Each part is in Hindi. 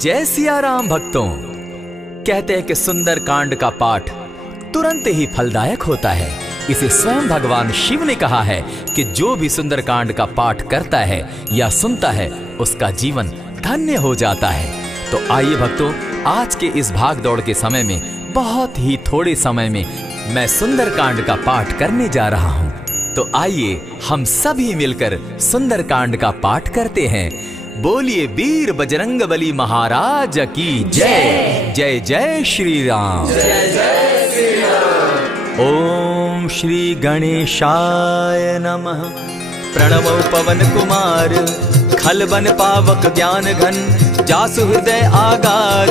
जय सिया राम भक्तों। कहते हैं कि सुंदर कांड का पाठ तुरंत ही फलदायक होता है। इसे स्वयं भगवान शिव ने कहा है कि जो भी सुंदर कांड का पाठ करता है या सुनता है उसका जीवन धन्य हो जाता है। तो आइए भक्तों, आज के इस भाग दौड़ के समय में बहुत ही थोड़े समय में मैं सुंदर कांड का पाठ करने जा रहा हूँ। तो आइए हम सभी मिलकर सुंदर कांड का पाठ करते हैं। बोलिए वीर बजरंगबली महाराज की जय। जय जय श्री राम। जय जय श्री राम। ओम श्री गणेशाय नमः। प्रणवो पवन कुमार, खलबन पावक ज्ञान घन, जासु हृदय आगार,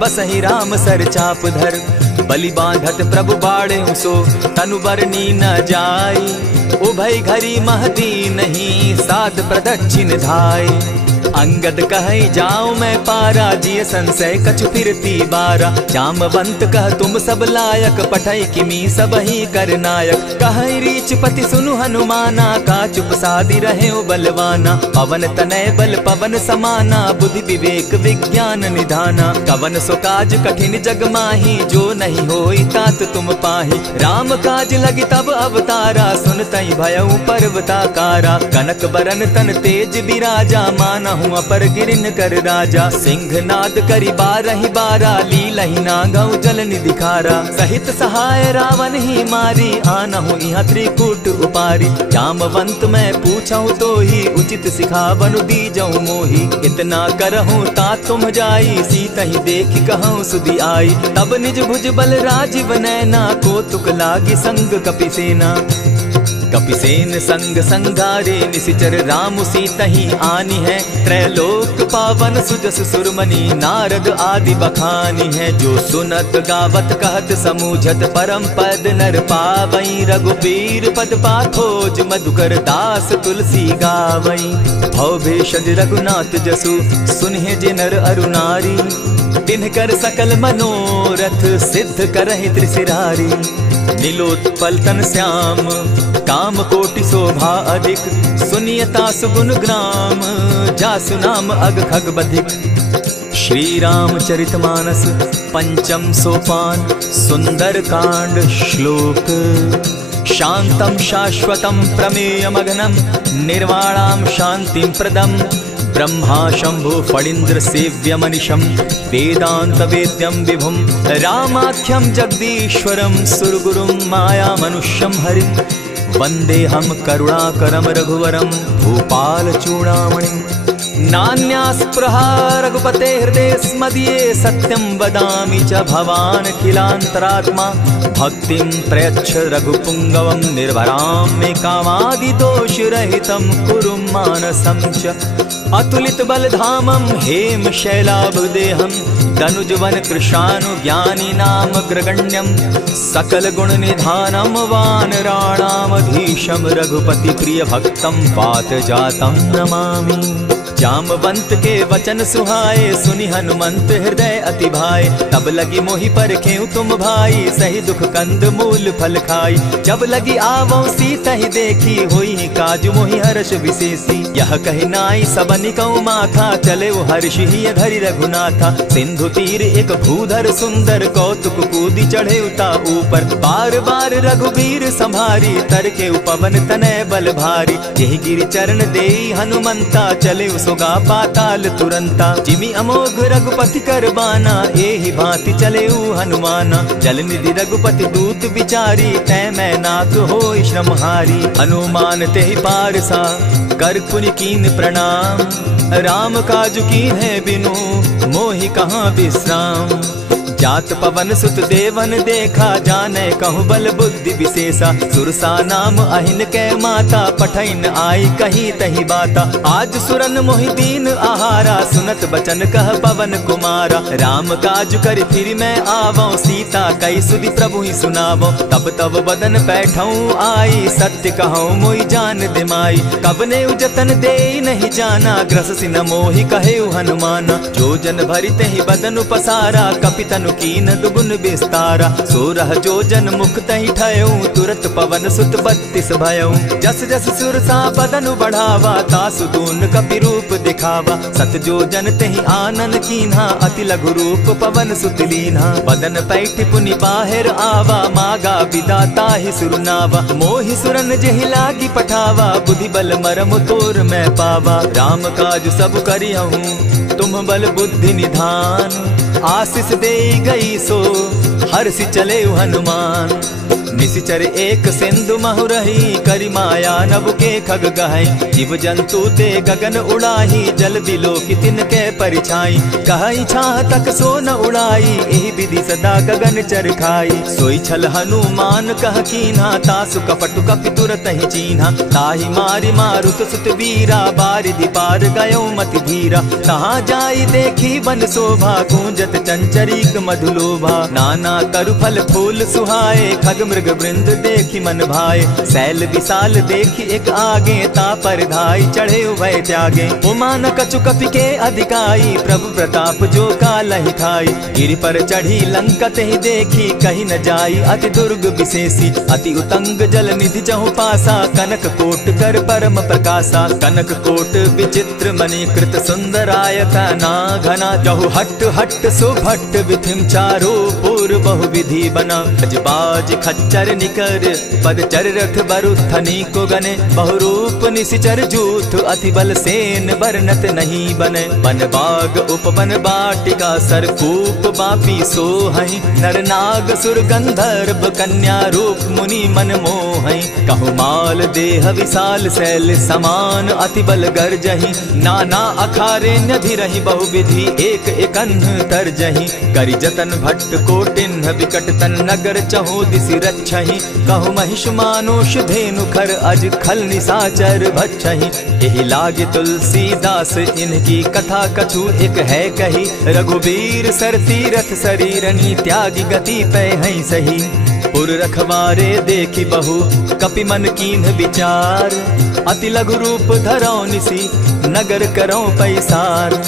बसहि राम सर चाप धर, बलि बांधत प्रभु बाड़े सो, तनु बरनी न जाई, उभय घरी महदी नहीं, सात प्रदक्षिण धाई। अंगद कहे जाऊं मैं पारा, जिय संशय कछु फिरती बारा, जामवंत कह तुम सब लायक, पठै किमी सब ही कर नायक। कहे रीच पति सुनु हनुमाना, का चुप सादी रहे बलवाना, पवन तनय बल पवन समाना, बुद्धि विवेक विज्ञान निधाना। कवन सो काज कठिन जग माही, जो नहीं होई तात तुम पाही। राम काज लगी तब अवतारा, सुनतई भयउ पर्वताकारा। कनक बरन तन तेज विराजा, माना अपर गिरिन कर राजा। सिंहनाद करी बारहि बारा, लीलहि नागौ जल निधि खारा। सहित सहाय रावण ही मारी, आनहु इहाँ त्रिकूट उपारी। जामवंत मैं पूछऊं तो ही, उचित सिखावनु दीजऊं मोही। इतना करहूं तात तुम जाई, सीतहि देखि कहूं सुधि आई। तब निज भुज बल राजीव नैना, कौतुक लागी संग कपिसेना। कपिसेन संग संगारे, निशिचर राम सीतहि आनी है। त्रैलोक पावन सुजस सुरमणि, नारद आदि बखानी है। जो सुनत गावत कहत समूझत, परम पद नर पावई। रघुबीर पद पाथोज, मधुकर दास तुलसी गावई। भव भेषज रघुनाथ जसु, सुनहि जे नर अरु नारी। तिनकर सकल मनोरथ, सिद्ध करहि त्रिशिरारी। नीलोत्पल तन श्याम, काम कोटि शोभा अधिक। सुनियता सुगुन ग्राम, जासु नाम अग खग बधिक। श्री रामचरित मानस पंचम सोपान, सुंदर कांड श्लोक। शांतम शाश्वतम प्रमेयमघनम, निर्वाणाम शांतिम प्रदम। ब्रह्मा शंभु फणीन्द्र सेव्य मनिशम, वेदांत वेद्यम विभुम। रामाख्यम जगदीश्वरम, सुरगुरुम माया मनुष्यम हरिम। वंदे हम करुणाकरम रघुवरम, भूपाल चूड़ामणिम। नान्यास्पृहा रघुपते हृदय स्मदीये, सत्यं वदामि च भवान् खिलान्तरात्मा। भक्तिं प्रयच्छ रघुपुंगवं, निर्भरां मे कामादि दोषरहितं कुरु मानसं च। अतुलित बलधामं हेम शैलाभदेहं, तनुजवन कृशानु ज्ञानी नाम ग्रगण्यं। सकल गुण निधानं वानराणामधीशं, रघुपति प्रिय भक्तं पात जातं नमामि। जामवंत के वचन सुहाए, सुनि हनुमंत हृदय अति भाए। तब लगी मोहि परखेउ तुम भाई, सही दुख कंद मूल फल खाई। जब लगी आवो सीतहि देखी, होई काज मोहि हर्ष विशेषी। यह कहि नाई सबनि कौ माथा, चले वो हर्ष ही धरि रघुनाथा। सिंधु तीर एक भूधर सुंदर, कौतुक कूदी चढ़े उता ऊपर। बार बार रघुबीर संभारी, तर के पवन तनय बल भारी। यही गिरि चरण देई हनुमंता, चले सोगा पाताल तुरंता। जिमि अमोघ रघुपति कर बाना, एहि भांति चले हनुमाना। जल निधि रघुपति दूत विचारी, तै मैं नाथ होई श्रमहारी। हनुमान तेहि पारसा, कर पुनि कीन प्रणाम। राम काज कीन है बिनु, मोहि कहाँ विश्राम। जात पवन सुत देवन देखा, जाने कहूँ बल बुद्धि विशेषा। सुरसा नाम अहिन कै माता, पठैन आई कही तही बाता। आज सुरन मोहि दीन आहारा, सुनत बचन कह पवन कुमारा। राम काज कर फिर मैं आवो, सीता कई सुधि प्रभु ही सुनावो। तब तब बदन बैठऊँ आई, सत्य कहूँ मोहि जान दिमाई। कब ने उजतन दे नहीं जाना, ग्रस सिन मोहि कहे हनुमाना। जो जन भरित ही बदन पसारा, कपितनु कीन दुगुन विस्तारा। 16 जोजन मुख तहि ठयऊ, तुरत पवन सुत 32 भयऊ। जस जस सुर सा बदन बढ़ावा, तासु दून कपि रूप दिखावा। 7 जोजन तेहि आनन कीन्हा, अति लघु रूप पवन सुत लीन्हा। बदन पैठ पुनि बाहिर आवा, मागा बिदा ताहि सुरनावा। मोहि सुरन जेहि लागी पठावा, बुद्धि बल मरम तोर मैं पावा। राम काज सब करिहूँ, तुम बल बुद्धि निधान। आशीष दे गई सो हर्षि चले हनुमान। निशिचर एक सिंधु महु रही, करि माया नभ के खग गहई। जीव जंतु ते गगन उड़ाही, जल बिलो की तिनके परिछाई। कहई छाह तक सो न उड़ाई, एहि विधि सदा गगन चर खाई। सोई छल हनुमान कह कीन्हा, तासु कपटु कपि तुरत ही चीन्हा। ताहि मारि मारुत सुत वीरा, बारिधि पार गयो मति धीरा। तहाँ जाई देखी वन शोभा, गूंजत चंचरीक मधुलोभा। नाना तरु फल फूल सुहाए, खग मृग वृंद देखी मन भाए। सैल विशाल देखी एक आगे, ता पर धाई चढ़े भय त्यागे। उमान कछु कपि के अधिकाई, प्रभु प्रताप जो कालहि खाई। गिरि पर चढ़ी लंका तेहि देखी, कहीं न जाई अति दुर्ग विशेषी। अति उतंग जल निधि जहु पासा, कनक कोट कर परम प्रकाशा। कनक कोट विचित्र मणि कृत सुंदरायत ना घना। जहु हट हट सुभट विधिम चारो पूर्व बहु विधि बना। बाज खच्चर निकर पद चर रथ बरुथनी को गने। बहुरूप निशिचर जूथ, अति बल सेन बरनत नहीं बने। वन बाग उपवन बाटिका, सरकूप बापी सोहई। नर नाग सुर गंधर्व, कन्या रूप मुनि मन मोहई। कहु माल देह विशाल शैल समान, अति बल गर्जही। नाना अखारे न्यधिरहि बहुविधि, एक एकन्ह तरजही। करि जतन भट्ट कोटिन्ह, विकट तन नगर चहु दिसि रक्षहि। कहु महिष मानुष धेनु खर, अज खल निशाचर भक्षहि। एहि लागे तुलसीदास, इनकी कथा कछु एक है कही। रघुबीर सर तीरथ शरीरनी, त्यागी गति पै हई सही। पुर रखवारे देखी बहु, कपि मन कीन्ह विचार। अति लघु रूप धरौ निसी, नगर करौ पैसार।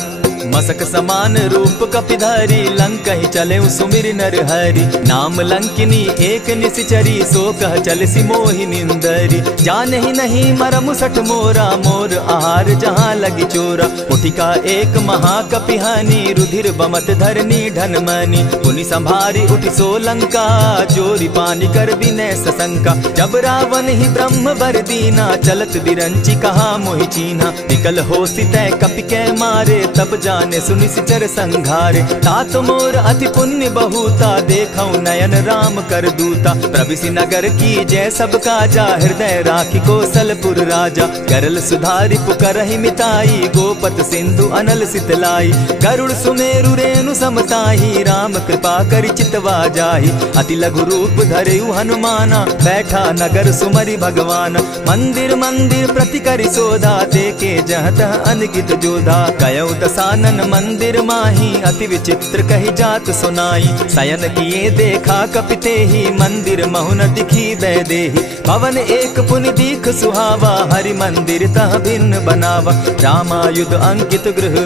मसक समान रूप कपिधारी, लंकहि चले सुमिर नर हरि। नाम लंकिनी एक निशिचरी, सो कह चल सी मोहि निंदरी। जानहि नहीं मरम सठ मोरा, मोर आहार जहाँ लगी चोरा। उठिका एक महाकपिहानी, रुधिर बमत धरनी ढन मनी। पुनि संभारी उठि सो लंका, चोरी पानी कर विनय सशंका। जब रावण ही ब्रह्म बर दीना, चलत बिरंची कहा मोहि चीन्हा। निकल होसि तै कपि कै मारे, तब जाने सुनि सिचर संघारे। तात मोर अति पुण्य बहुता, देखौ नयन राम कर दूता। प्रविशि नगर की जय सब काजा, हृदय राखी कौशलपुर राजा। करल सुधारि पुकरहि मिताई, गोपत सिंधु अनल सितलाई। गरुड़ सुमेरु रेणु समताही, राम कृपा करि चितवा जाहि। अति लघु रूप धरेउ हनुमाना, बैठा नगर सुमरि भगवान। मंदिर मंदिर प्रति करि सोधा, देखे जहाँ तह अनगित जोधा। कयौ दसानन मंदिर माही, अति विचित्र कही जात सुनाई। शयन किए देखा कपिते ही, मंदिर महु न दिखी वैदेही। भवन एक पुनि दीख सुहावा, हरि मंदिर तह भिन्न बनावा। रामायुध अंकित गृह,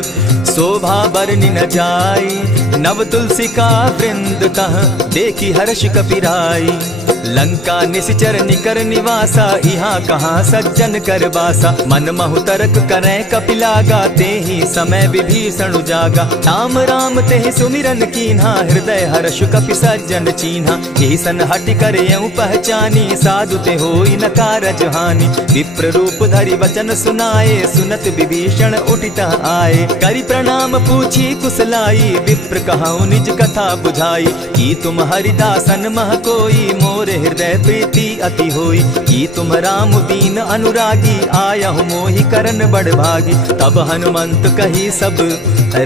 शोभा बरनि न जाई। नव तुलसी का वृंद तह, देखी हर्ष कपिराई। लंका निशिचर निकर निवासा, यहाँ कहाँ सज्जन कर बासा। मन महु तर्क करै कपिलागा, तेहि समय विभीषण जागा। राम राम तेहि सुमिरन कीन्हा, हृदय हर्ष कपि सज्जन चीन्हा। एहि सन हटि करयउ पहचानी, साधु ते होई न कारज हानि। विप्र रूप धरि वचन सुनाए, सुनत विभीषण उठित आए। करि प्रणाम पूछी कुशलाई, विप्र कहौ निज कथा बुझाई। की तुम हरिदासन मह कोई, मोर हृदय प्रीति अति होई। की तुम राम दीन अनुरागी, आयहु मोहि करन बड़ भागी। तब हनुमंत कही सब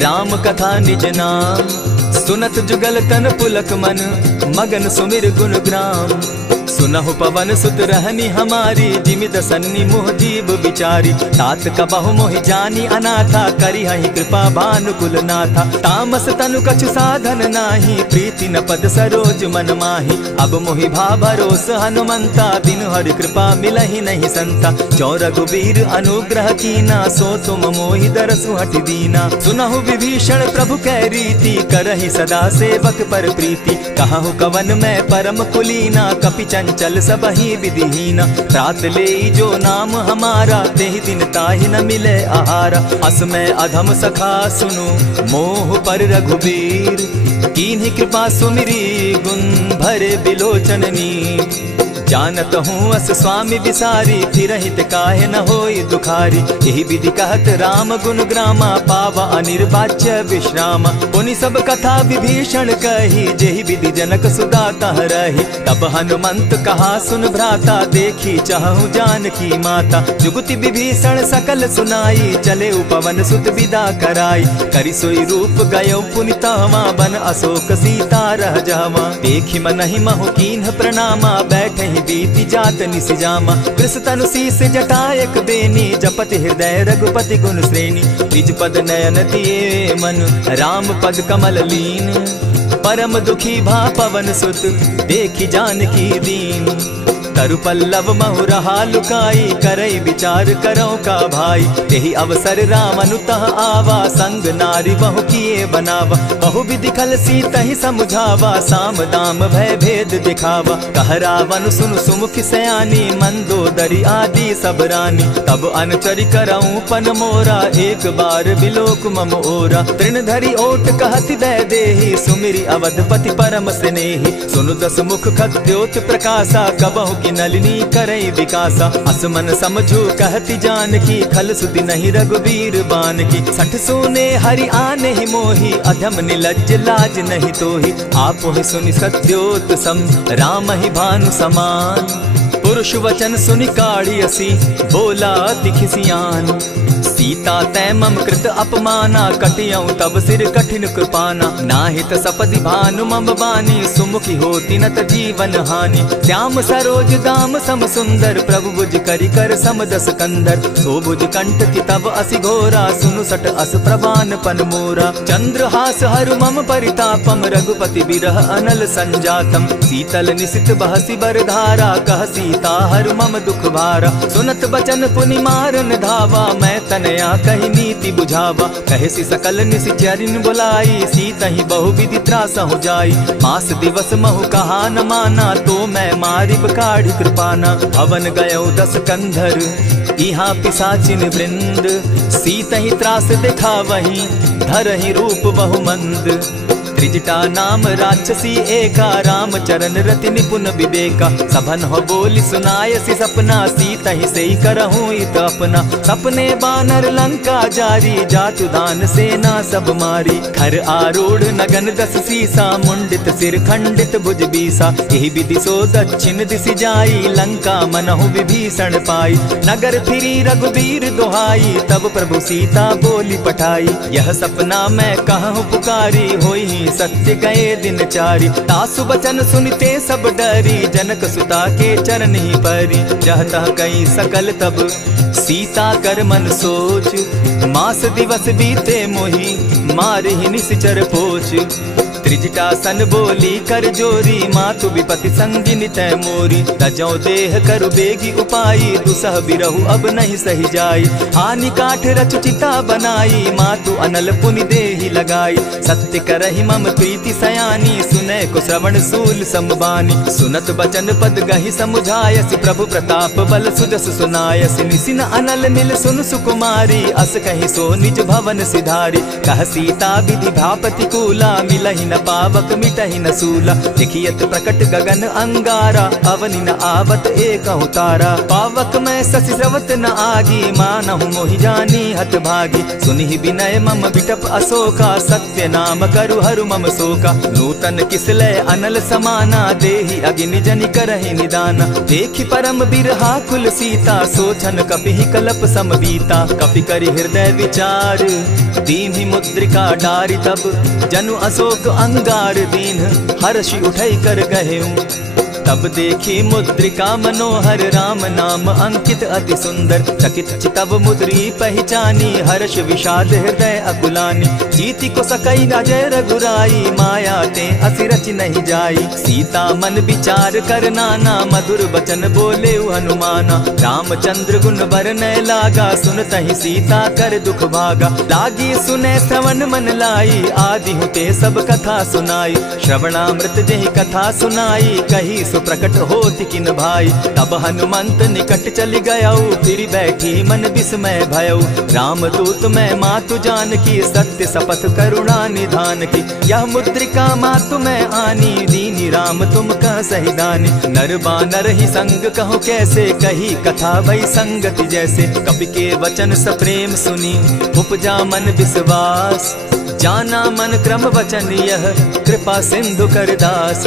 राम कथा निज नाम, सुनत जुगल तन पुलक मन, मगन सुमिर गुण ग्राम। सुनहु पवन सुत रहनी हमारी, जिमित सन्नी मुह जीव बिचारी। तात कबहु मोहि जानी अनाथा, करी हहि कृपा भानुकुल नाथा। तामस तनु कछु साधन नाही, प्रीति न पद सरोज मन माही। अब मोहि भा भरोस हनुमंता, दिन हरि कृपा मिलहि नहीं संता। जो रघुबीर अनुग्रह कीना, सो तुम मोहि दरसु हटि दीना। सुनहु विभीषण प्रभु कै रीति, करहि सदा सेवक पर प्रीति। कहु कवन मैं परम कुलीना, कपि चंचल सबहि विधिहीना। रात ले जो नाम हमारा, तेहि दिन ताहि न मिले आहारा। अस मैं अधम सखा सुनु, मोह पर रघुबीर। कीन्ही कृपा सुमिरी, गुण भरे बिलोचन नीर। जानत हूँ अस स्वामी विसारी, फिरहित काहे न होई दुखारी। यही विधि कहत राम गुण ग्रामा, पावा अनिर्वाच्य विश्रामा। पुनि सब कथा विभीषण कही, जेहि विधि जनक सुदा तह रही। तब हनुमंत कहा सुन भ्राता, देखी चाहूँ जानकी माता। जुगति विभीषण सकल सुनाई, चले पवन सुत विदा कराई। करि सोई रूप गयो पुनि तहवा, बन अशोक सीता रह जावा। देखी मनहि महु कीन्ह प्रणामा, बैठे बीती जात निसिजामा। कृष तनु शीस जटायक बेनी, जपति हृदय रघुपति गुण श्रेणी। निज पद नयन दिए मन, राम पद कमल लीन। परम दुखी भा पवन सुत, देखी जानकी दीन। तरु पल्लव महु रहा लुकाई, करई विचार करो का भाई। यही अवसर राम अनुतः आवा, संग नारी बहु किए बनावा। बहु विधि खल सीतहि समझावा, साम दाम भय भेद दिखावा। कह रावण सुन सुमुख सयानी, मंदोदरी आदि सब रानी। तब अनुचरि करऊं पन मोरा, एक बार बिलोक मम ओरा। तृण धरि ओट कहति वैदेही, सुमिरि अवधपति परम स्नेही। सुनु दस मुख खद्योत प्रकाशा, कबहु की नलिनी करई विकासा। असमन समझो कहती जानकी, खल सुधि नहीं रघुबीर बान की। सठ सोने हरि आने ही मोही, अधम निलज्ज लाज नहीं तोही। आप ही सुनि सत्योत सम, राम ही भानु समान। पुरुष वचन सुनि काढ़ी असी, बोला अति खिसियान। सीता तै मम कृत अपमाना, कटियऊं तब सिर कठिन कृपाना। नाहित सपदि भानु मम बानी, सुमुखी होती नत जीवन हानि। श्याम सरोज दाम सम सुंदर, प्रभु भुज करि कर सम दस कंधर। सो भुज कंठ की तब असि घोरा, सुनु सट अस प्रवान पन मोरा। चंद्रहास हरु मम परितापम, रघुपति बिरह अनल संजातम। शीतल निशित बहसी बरधारा, कह सीता हरु मम दुख भारा। सुनत बचन पुनि मारन धावा, मैं तनया कही नीति बुझावा। कहे सी सकल निशिचरिन बुलाई, सीतहि बहु विधि त्रास हो जाई। मास दिवस महु कहा न माना, तो मैं मारिब काढ़ी कृपाना। भवन गयो दस कंधर, इहाँ पिशाचिन वृंद। सीतहि त्रास देखा वही, धरहि रूप बहु मंद। त्रिजटा नाम राक्षसी एका, राम चरण रति निपुण विवेका। सभन हो बोली सुनायसी सपना, सीतहि सेई करहूँ इत अपना। सपने बानर लंका जारी, जातु दान सेना सब मारी। खर आरूढ़ नगन दस सीसा, मुंडित सिर खंडित भुज बीसा। यही विधि सो दक्षिण दिशि जाई, लंका मनहु विभीषण पाई। नगर फिरी रघुबीर दुहाई, तब प्रभु सीता बोली पठाई। यह सपना मैं कहूँ पुकारी, होई सत्य गए दिन चारी। तासु बचन सुनते सब डरी, जनक सुता के चरण ही परी। जहतः कई सकल तब सीता कर मन सोच, मास दिवस बीते मोही, मारे ही निश्चर पोच। त्रिजटा सन बोली कर जोरी, मातु विपति संगिनी तै मोरी। तजौ देह करु बेगी उपाई, दुसह बिरहु अब नहीं सही जाई। हानि काठ रच चिता बनाई, मातु अनल पुनि देहि लगाई। सत्य करहि मम प्रीति सयानी, सुनै को श्रवण सूल समबानी। सुनत बचन पद गहि समुझायसि, प्रभु प्रताप बल सुजस सुनायसि। निसिन अनल मिल सुन सुकुमारी, अस कहि सो निज भवन सिधारी। कह सीता विधि भापति कूला, मिलहि न पावक मिटहि न सूला। देखियत प्रकट गगन अंगारा, अवनि न आवत एक तारा। पावक मैं शशि स्रवत न आगी, मानहु मोहि जानी हत भागी। सुनिहि विनय मम बिटप अशोका, सत्य नाम करु हरु मम शोका। नूतन किसलय अनल समाना, देहि अगिनि जनि करहि निदाना। देखि परम बिरहा कुल सीता, सोचन कपिहि कलप सम बीता। कपि करि हृदय विचार, दीन्हि मुद्रिका डारि। तब जनु अशोक अंगार दीन, हर्षि उठै कर गहेऊ। तब देखी मुद्रिका मनोहर राम नाम अंकित अति सुंदर। चकित चितव मुद्री पहचानी हर्ष विषाद हृदय अकुलानी। जीति को सकई अजय रघुराई माया ते असिरच नहीं जाई। सीता मन विचार कर नाना मधुर बचन बोले हनुमाना। रामचंद्र गुण बरनय लागा सुनतहि सीता कर दुख भागा। लागी सुने श्रवण मन लाई आदि हुते सब कथा सुनाई। श्रवणामृत जेहि कथा सुनाई कही सुप्रकट होति किन भाई। तब हनुमंत निकट चली गयऊ फिर बैठी मन विस्मय भयऊ। रामदूत मैं मातु जान की सत्य शपथ करुणा निधान की। यह मुद्रिका मातु मैं आनी दीनी राम तुम कह सही दानी। नर बानर ही संग कहो कैसे कही कथा भई संगति जैसे। कवि के वचन सप्रेम सुनी उपजा मन विश्वास। जाना मन क्रम वचन यह कृपा सिंधु कर दास।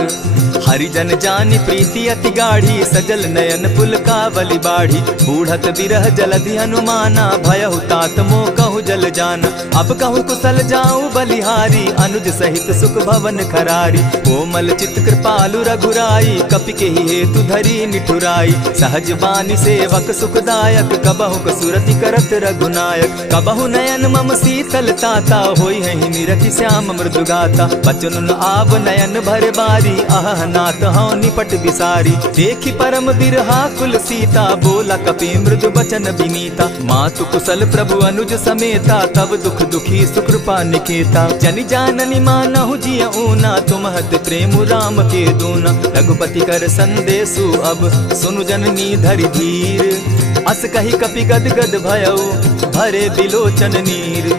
हरिजन जानि प्रीति अति गाढ़ी सजल नयन पुलकावली बाढ़ी। बूढ़त विरह जलधि हनुमाना भयहु तात मोह कहु जल जाना। अब कहु कुशल जाऊं बलिहारी अनुज सहित सुख भवन खरारी। कोमल चित कृपालु रघुराई कपि के ही हेतु धरी निठुराई। सहज बानी सेवक सुखदायक कबहु कसुरति करत रघुनायक। कबहु नयन मम शीतल ताता होई है निरखि श्याम मृदु गाता। बचन आव नयन भर बारी आह नाथ हौ निपट बिसारी। देखी परम बिरहा कुल सीता बोला कपि मृदु बचन विनीता। मातु कुशल प्रभु अनुज समेता तब दुख दुखी सुकृपा निकेता। जनि जाननि मानहु जिय ऊना तुमहत प्रेम राम के दूना। रघुपति कर संदेशु अब सुनु जननी धरि धीर। अस कही कपि गद गद भयऊ भरे बिलोचन नीर।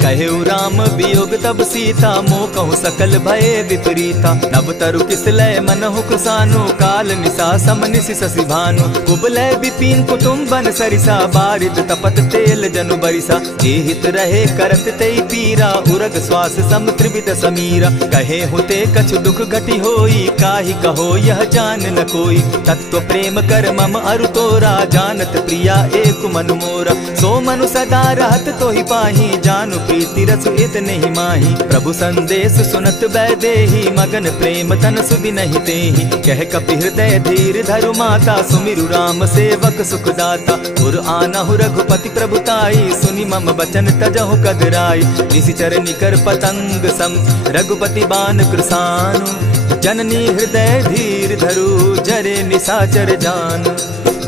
कहेउ राम वियोग तब सीता मोह कहूँ सकल भये विपरीता। नव तरु किसलय मनहु कुसानु काल निशा सम निशि शशि भानु। कुबलय विपिन कुटुम्बन सरिसा बारिद तपत तेल जनु बरिसा। जे हित रहे करत तेई पीरा उरग श्वास सम त्रिविध समीरा। कहे हुते कछु दुख घटी होई काहि कहो यह जान न कोई। तत्व प्रेम कर मम अरु तोरा जानत प्रिया एक मनु मोरा। सो मनु सदा रहत तोहि पाही जानु प्रीति रसु इतने ही माही। प्रभु संदेश सुनत वैदेही मगन प्रेम तन सुधि नहीं तेहि। कह कपि हृदय धीर धरु माता सुमिरु राम सेवक सुखदाता। उर आनहु रघुपति प्रभुताई सुनि मम बचन तजहु कदराई। निशिचर निकर पतंग सम रघुपति बान कृसानु। जननी हृदय धीर धरु जरे निशाचर जान।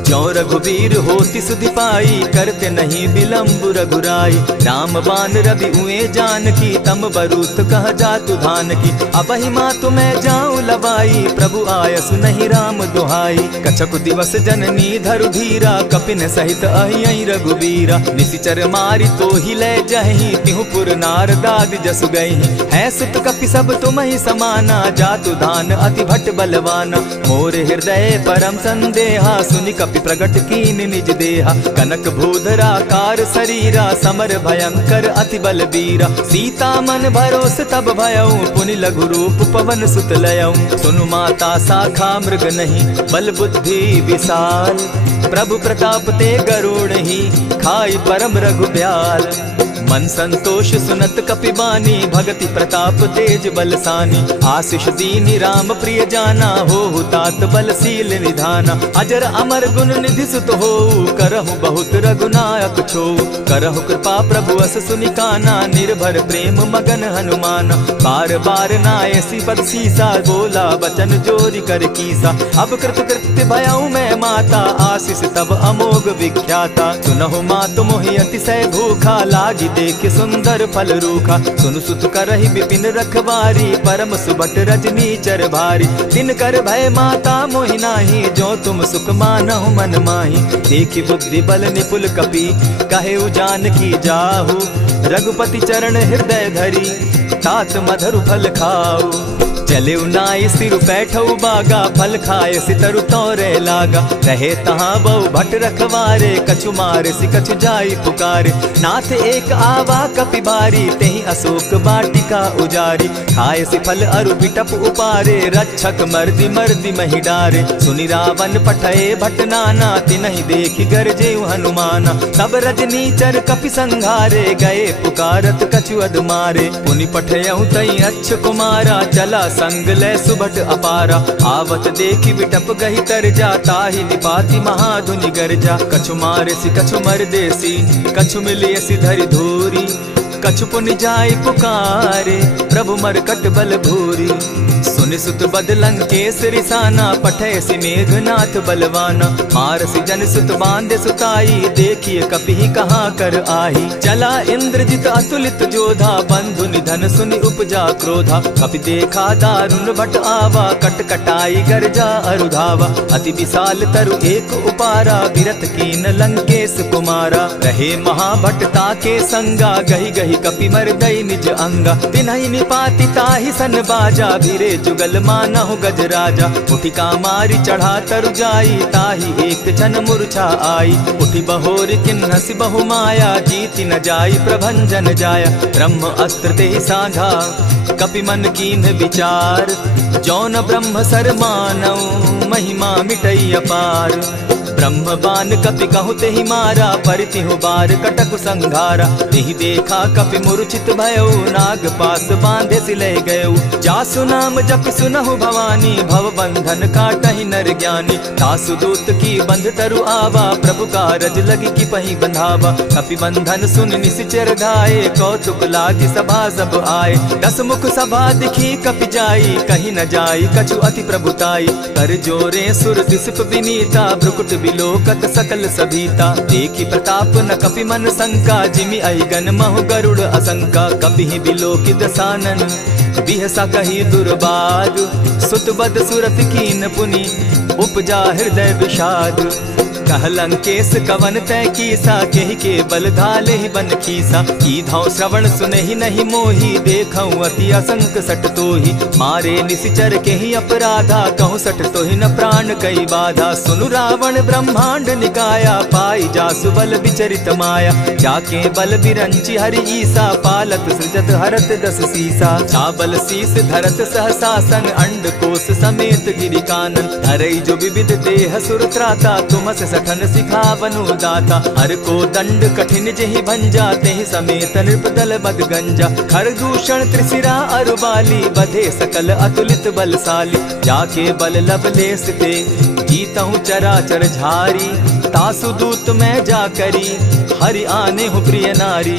ज्यों रघुवीर होति सुधि पाई करते नहीं विलम्ब रघुराई। राम बान रवि उए जान की तम बरूत कह जातु धान की। अब ही माँ तुम्हें जाऊं लवाई प्रभु आयसु नहीं राम दुहाई। कछक दिवस जननी धरु धीरा कपिन सहित अहि रघुवीरा। निशिचर मारी तो ही ले जहि तिहु पुर नार दाद जसु गई। है सुत कपि सब तुम ही समाना जातु धान अति भट बलवाना। मोर हृदय परम संदेहा सुनि कपि प्रगट कीन निज देहा। कनक भूधराकार शरीरा समर भयंकर अति बल बीरा। सीता मन भरोस तब भयऊ पुनि लघु रूप पवन सुत लयऊ। सुनु माता शाखा मृग नहीं बल बुद्धि विशाल। प्रभु प्रताप ते गरुड़ ही खाई परम रघुब्याल। मन संतोष सुनत कपिबानी भगति प्रताप तेज बलसानी। आशीष दीनी राम प्रिय जाना हो तात बलशील निधाना। अजर अमर गुण निधि सुत हो करहु बहुत रघुनायक छो। करहु कृपा प्रभु अस सुनिकाना निर्भर प्रेम मगन हनुमाना। बार बार नायसी पद सीसा बोला बचन जोरी कर कीसा। अब कृत कृत्य भयऊ मैं माता आशीष तब अमोघ विख्याता। सुनहु मातु मोहि अतिशय भूखा लागी देख सुंदर फल रूखा। सुनु सुत करहि विपिन रखवारी परम सुबट रजनी चर भारी। दिन कर भय माता मोहि नाही जो तुम सुख मानहु मन माही। देखी बुद्धि बल निपुल कपि कहेउ जानकी जाहु। रघुपति चरण हृदय धरी तात मधुर फल खाऊ। चले नाई सिर बैठऊ बागा फल खाए सितरु तोरे लागा। रहे तहाँ बहु भट रखवारे कछु मारे सि कछु जाई पुकारे। नाथ एक आवा कपि बारी तेहि अशोक बाटिका उजारी। खाए सि फल अरु बिटप उपारे रक्षक मर्दि मर्दि महि डारे। सुनि रावण पठये भट नाना तिनहि देखि गरजे हनुमाना। सब रजनीचर कपि संघारे गए पुकारत कछु अधमारे। पुनि पठयऊ तई अच्छ कुमारा चला संग ले सुभट अपारा। आवत देखी बिटप गही तर जा, ताहि निपाति महाधुनि गर्जा। कछु मारेसी कछु मर देसी, कछु मिलियसी धरि धूरी। कछु पुनि जाई पुकारे, प्रभु मरकट बल भूरी। सुनि सुत बद लंकेश रिसाना, पठैसी मेघनाथ बलवाना। मारसी जन सुत बांधे सुताई, देखिए कपि कहाँ कर आही। चला इंद्रजित अतुलित जोधा, बंधु निधन सुनि उपजा क्रोधा। कपि देखा दारुण भट आवा, कट कटाई गर्जा अरुधावा। अति विशाल तरु एक उपारा, बिरत कीन लंकेश कुमारा। रहे महाभट ताके संगा, गही गही कपि मर्दई निज अंगा। तिन्हि निपाति ताहि सन बाजा, भिरे जुगल मानहु गजराजा। उठि कामारी चढ़ा तरु जाई, ताहि एक जन मूर्छा आई। उठि बहोर किन्हसि बहु माया, जीति न जाई प्रभंजन जाया। ब्रह्म अस्त्र तेहि साधा, कपि मन कीन्ह विचार। जौन ब्रह्म सर मानऊ, महिमा मिटई अपार। ब्रह्म बान कपि कहु तेहि मारा, परितिहु बार कटक संघारा। तेहि देखा कपि मूर्छित भयउ, नाग पास बांधे सिले गयउ। जासु नाम जपि सुनहु भवानी, भव बंधन काटहि नर ज्ञानी। तासु दूत की बंध तरु आवा, प्रभु कारज लगी कि पहि बंधावा। कपि बंधन सुन निसिचर धाये, कौतुक लागी सभा सब आए। दस मुख सभा दिखी कपि जाई, कहीं न जाई कछु अति प्रभुताई। कर जोरे सुर दिसप विनीता, भ्रुकुट बिलोकत सकल सभीता। देखी प्रताप न कपि मन शंका, जिमि अहिगन महु गरुड़ असंका। कपि बिलोकि दसानन, बिहसा कही दुर्बाद। सुत बद सुरत कीन पुनि, उपजा हृदय विषाद। कह लंकेश कवन तय कीसा, केहि के बल धाले ही बन खीसा। की धाव श्रवण सुनहि नहीं मोही, देखऊं अति असंक सट तोही। मारे निसिचर केहि अपराधा, कहूँ सट तोहि न प्राण कई बाधा। सुनु रावण ब्रह्मांड निकाया, पाई जासु बल विचरित माया। जाके बल बिरंची हरि ईसा, पालत सृजत हरत दस सीसा। चाबल शीस धरत सहसासन, अंड कोश समेत गिरि कानन। धरई जो विविध देह सुर त्राता, तुमस सठन सिखावनु दाता। हर को दंड कठिन जेहि भंजा, तेहि समेत नृपदल बद गंजा। खरदूषण त्रिशिरा अरुबाली, बधे सकल अतुलित बलशाली। जाके बल लवलेस ते, जीतहु चराचर झारी। तासु दूत मैं जा करी, हरि आने हूँ प्रिय नारी।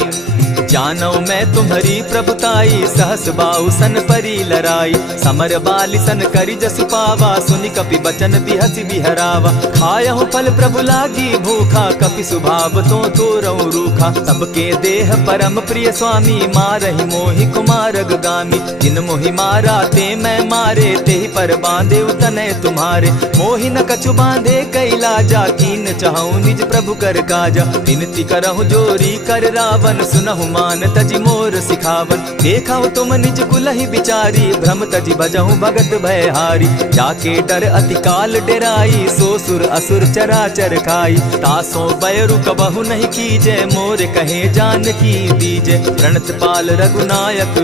जानौ मैं तुम्हारी प्रभुताई, सहस बाहु सन परी लराई। समर बाली सन करी जसु पावा, सुनि कपि बचन बिहसि बिहरावा। खायहु फल प्रभु लागी भूखा, कपि सुभाव तो तोरऊ रूखा। सबके देह परम प्रिय स्वामी, मारहि मोहि कुमारग गामी। जिन मोहि मारा ते मैं मारे, तेहि पर बांधे तनय तुम्हारे। मोहि न कछु बांधे कैलाजा, कीन चाहूं निज प्रभु कर काजा। विनती करहु जोरी कर रावण, सुनहु मान तजि मोर सिखावन। देखा तुम निज कुलहि बिचारी, भ्रम तजि भजहु भगत भयहारी। जाके डर अति काल डेराई, सो सुर असुर चराचर खाई। तासो बैरु कबहु नहीं कीजे, मोर कहे जानकी दीजे। प्रणत पाल रघुनायक,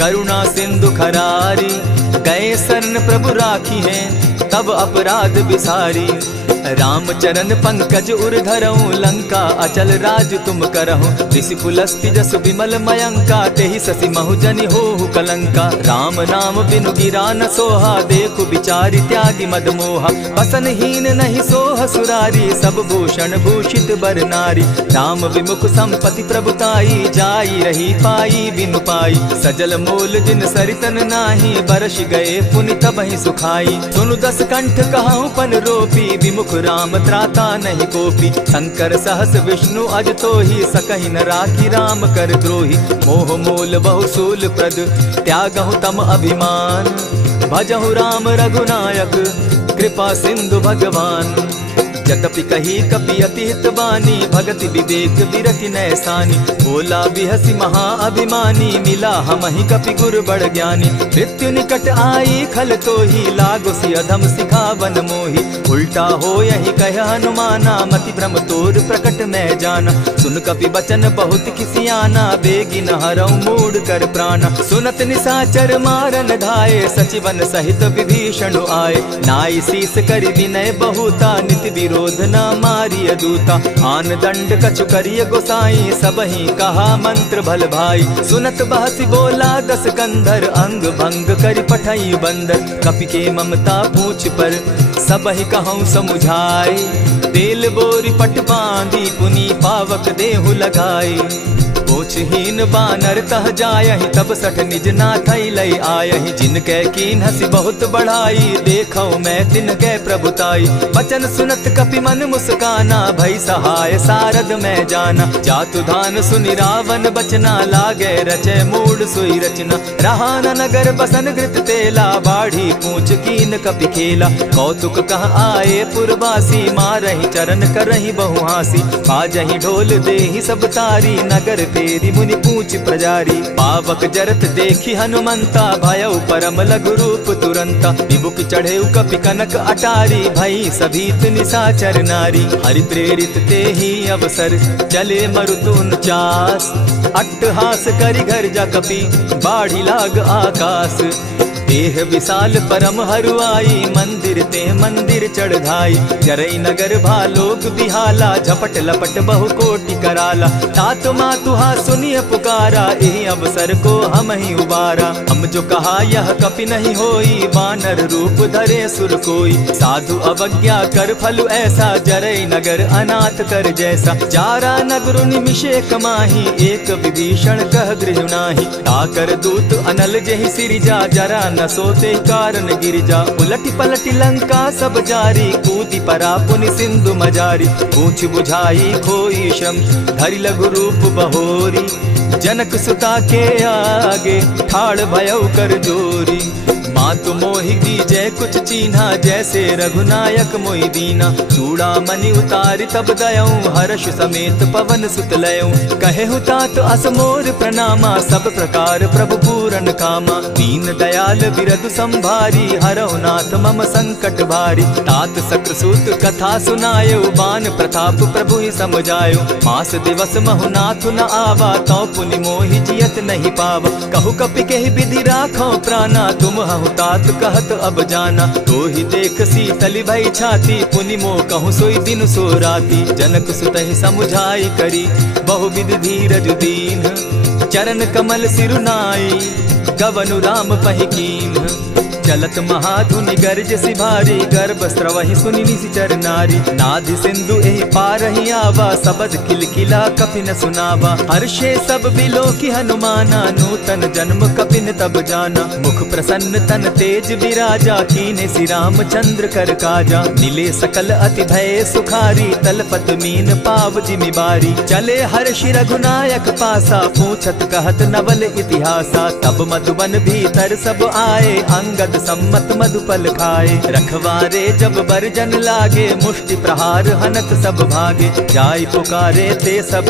करुणा सिंधु खरारी। गए शरण प्रभु राखी है, तब अपराध बिसारी। रामचरण पंकज उर धरऊं, लंका अचल राज तुम करहूं। ऋषि पुलस्ति जस विमल मयंका, तेहि ससि महु जनि होहु कलंका। राम नाम बिनु गिरा न सोहा, देखु बिचारी त्यागी मद मोहा। बसन हीन नहीं सोह सुरारी, सब भूषण भूषित बर नारी। राम विमुख संपति प्रभुताई, जाई रही पाई बिनु पाई। सजल मोल जिन सरितन नाही, बरस गए पुनि तबहि सुखाई। सुनु दस कंठ कहूं पन रोपी, विमुख राम त्राता नहीं कोपी। शंकर सहस विष्णु अज तोहि, सकहि न राखी राम कर द्रोही। मोह मोल बहु सूल प्रद, त्यागहु तम अभिमान। भजहु राम रघुनायक, कृपा सिंधु भगवान। यद्यपि कही कपि अति हित बानी, भगति विवेक विरति नैसानी। बोला बिहसी महा अभिमानी, मिला हमहि कपि गुर बड़ ज्ञानी। मृत्यु निकट आई खल तोहि, लागो सि अधम सिखावन मोहि। उल्टा हो यही कह हनुमाना, मति भ्रम तोर प्रकट मैं जाना। सुन कपि बचन बहुत किसियाना, बेगी न हरऊ मूड कर प्राणा। सुनत निसाचर मारन धाये, सचिवन सहित विभीषण आए। नाई शीस करि विनय बहुता, नित विरोध क्रोध न मारिय दूता। आन दंड कछु करिय गोसाई, सबहि कहा मंत्र भल भाई। सुनत बहसी बोला दस कंधर, अंग भंग करि पठई बंदर। कपि के ममता पूछ पर, सबहि कहूँ समुझाए। तेल बोरी पट बांधी, पुनि पावक देहु लगाई। पूछहीन बानर तह जायहि, तब सठ निज नाथई लई आयहि। जिनके कीन हसी बहुत बढ़ाई, देखौ मैं तिनके प्रभुताई। बचन सुनत कपि मन मुस्काना, भई सहाय सारद मैं जाना। जातु धान सुनि रावण बचना, लागे रचे मूड सोई रचना। रहा न नगर बसन घृत तेला, बाढ़ी पूछ कीन कपि खेला। कौतुक कह आए पुरवासी, मारहि चरण करहि बहुहासी। बाजहि ढोल देहि सब तारी, नगर तेरी मुनि पूछ प्रजारी। पावक जरत देखी हनुमंता, भयउ परम लघु रूप तुरंता। विमुख चढ़े कपि कनक अटारी, भई सभीत निशाचर नारी। हरि प्रेरित ते ही अवसर, चले मरुत 49। अट्टहास करि घर जा कपि, बाढ़ी लाग आकाश। देह विशाल परम हरुआई, मंदिर ते मंदिर चढ़ाई। जरई नगर भालोक बिहाला, झपट लपट बहु कोटि कराला। तात मातुहा सुनिय पुकारा, एहि अवसर को हम ही उबारा। हम जो कहा यह कपि नहीं होई, वानर रूप धरे सुर कोई। साधु अवज्ञा कर फल ऐसा, जरई नगर अनाथ कर जैसा। जारा नगर निमिषे कमाही, एक विभीषण कह गृह नाही। ताकर दूत अनल जेहि सिरिजा, जरा न सोते कारण गिरिजा। उलटी पलटी लंका सब जारी, कूदी परा पुनि सिंधु मजारी। पूछ बुझाई खोई श्रम, धरि लघु रूप बहोरी। जनक सुता के आगे, ठाड़ भयउ कर जोरी। मातु मोहि दीजै कुछ चीन्हा, जैसे रघुनायक मोहि दीना। चूड़ा मणि उतारि तब दयऊं, हर्ष समेत पवन सुत लयऊं। कहे तात असमोर प्रणामा, सब प्रकार प्रभु पूरन कामा। दीन दयाल बिरदु संभारी, हरहु नाथ मम संकट भारी। तात सक्रसूत कथा सुनायो, बान प्रताप प्रभु ही समझायो। मास दिवस महु नाथ न आवा, तौ पुनि मोहि जियत नहीं पावा। कहु कपि केहि विधि राखो प्राणा, तुम हहु तात कहत अब जाना। तो ही देख शीतल भई छाती, पुनि मोह कहूँ सोई दिन सो राती। जनक सुतहि समुझाई करी, बहुविध धीरज दीन। चरण कमल सिरुनाई, गवनु राम पहि कीन्ह। चलत महाधुनि गर्ज सिभारी, गर्भ स्रवहि सुनि निशिचर नारी। नाधि सिंधु एहि पारहि आवा, सबद किलकिला कपि न सुनावा। हर्षे सब बिलोकी हनुमाना, नूतन जन्म कपि न तब जाना। मुख प्रसन्न तन तेज विराजा, कीन्हे श्री रामचंद्र कर काजा। मिले सकल अति भय सुखारी, तलपत मीन पाव जिमि बारी। चले हर्षि रघुनायक पासा, पूछत कहत नवल इतिहासा। तब मधुबन भीतर सब आए, अंगद सम्मत मधुपल खाए। रखवारे जब बरजन लागे, मुष्टि प्रहार हनत सब भागे। जाय पुकारे ते सब,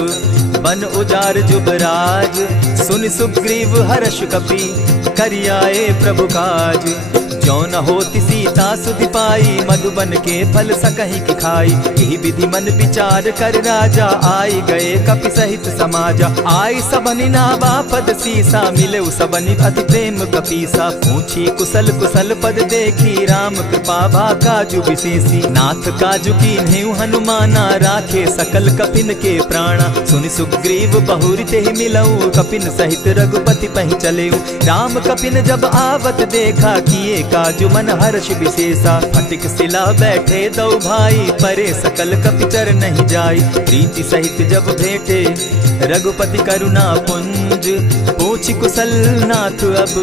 बन उजार जुबराज। सुनि सुग्रीव हर्ष कपि, करियाए प्रभु काज। जो न होती सीता सुधि पाई, मधुबन के फल सकहि की खाई। यही विधि मन विचार कर राजा, आई गए कपि सहित समाजा। आई सबनि नावा पद सीसा, मिले सबनि अति प्रेम कपीसा। पूछी कुशल कुशल पद देखी, राम कृपा भा काजु विशेषी। नाथ काजु कीन्हेउ हनुमाना, राखे सकल कपिन के प्राणा। सुनि सुग्रीव बहुरि तेहि मिलऊ, कपिन सहित रघुपति पहि चलेऊ। राम कपिन जब आवत देखा, किए काजु मन हर्ष विशेषा। फटिक सिला बैठे दो भाई, परे सकल कपिचर नहीं जाई। प्रीति सहित जब भेटे, रघुपति करुणा पुंज। पूछि कुशल नाथ अब,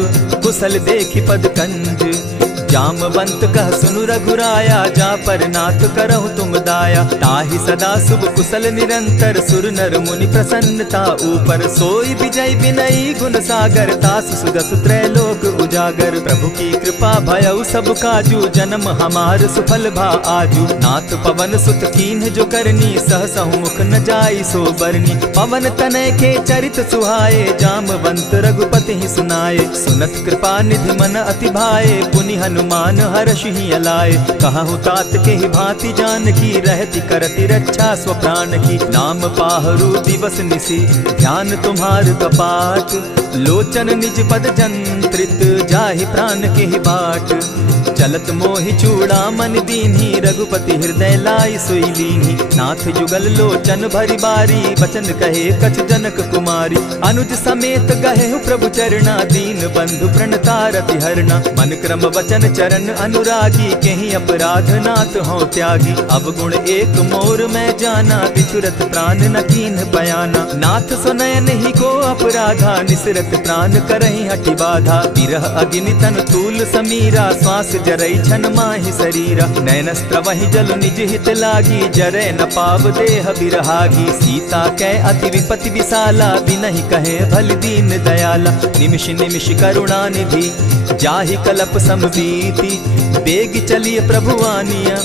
कुशल देखि पद कंज। जामवंत कह सुनु रघुराया, जा पर नाथ करहु तुम दाया। ताहि सदा शुभ कुशल निरंतर, सुर नर मुनि प्रसन्नता ऊपर। सोई विजय विनयी गुण सागर, तास सुदस त्रैलोक उजागर। प्रभु की कृपा भयउ सब काजू, जन्म हमार सुफल भा आजू। नाथ पवन सुत कीन्ह जो करनी, सहसहु मुख न जाई सो बरनी। पवन तनय के चरित सुहाए, जामवंत रघुपति ही सुनाए। सुनत कृपा निधि मन अति भाए, पुनि हनुमान हर्ष ही अलाए। कहूँ तात के ही भांति जान की, रहती करती रक्षा स्व प्राण की। नाम पाहरु दिवस निसी, ध्यान तुम्हार कपाट। लोचन निज पद जंत्रित, जाहि प्राण के ही बाट। चलत मोहि चूड़ा मन दीन्ही, रघुपति हृदय लाई सोई लीन्ही। नाथ जुगल लोचन भरी बारी, बचन कहे कछ जनक कुमारी। अनुज समेत गहे प्रभु चरणा, दीन बंधु प्रणतारति हरना। मन क्रम वचन चरण अनुरागी, केहि अपराध नाथ हो त्यागी। अब गुण एक मोर मैं जाना, बिछुरत प्राण न कीन्ह बयाना। नाथ सुनयन ही को अपराधा, निसरत प्राण करहि हठि बाधा। विरह अग्नि तन तूल समीरा, श्वास जरई छन माहि शरीरा। नयनस्त्र वहि जल निज हित लागी, जरै न पाव देह बिरहागी। सीता कै अति विपति विशाला, बिनहि कहे भल दीन दयाला। निमिष निमिष करुणा निधि, जाहि कलप समबीति। बेग चलिए प्रभु आनिया,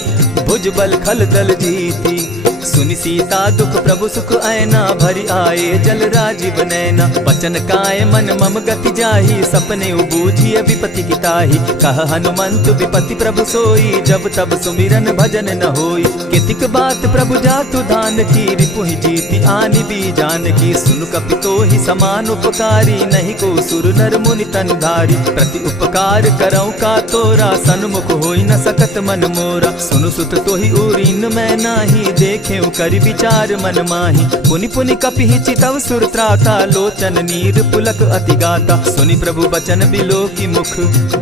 भुज बल खल दल जीती। सुनि सीता दुख प्रभु सुख ऐना, भरी आए जल राजीव नैना। बचन काय मन मम गति जाहि, सपने बूझिए विपति की ताहि। कह हनुमंत विपति प्रभु सोई, जब तब सुमिरन भजन न होई। कितिक बात प्रभु जातु धान की, रिपुहि जीति आनि भी जान की। सुन कपि तोहि समान उपकारी, नहीं को सुर नर मुनि तनुधारी। प्रति उपकार करऊँ का तोरा, सन्मुख होई न सकत मन मोरा। सुनु सुत तोहि उरीन मैं नाही, देखे करि विचार मन माही। पुनि पुनि कपिहि चितव सुर त्राता, लोचन नीर पुलक अति गाता। सुनि प्रभु बचन बिलो की मुख,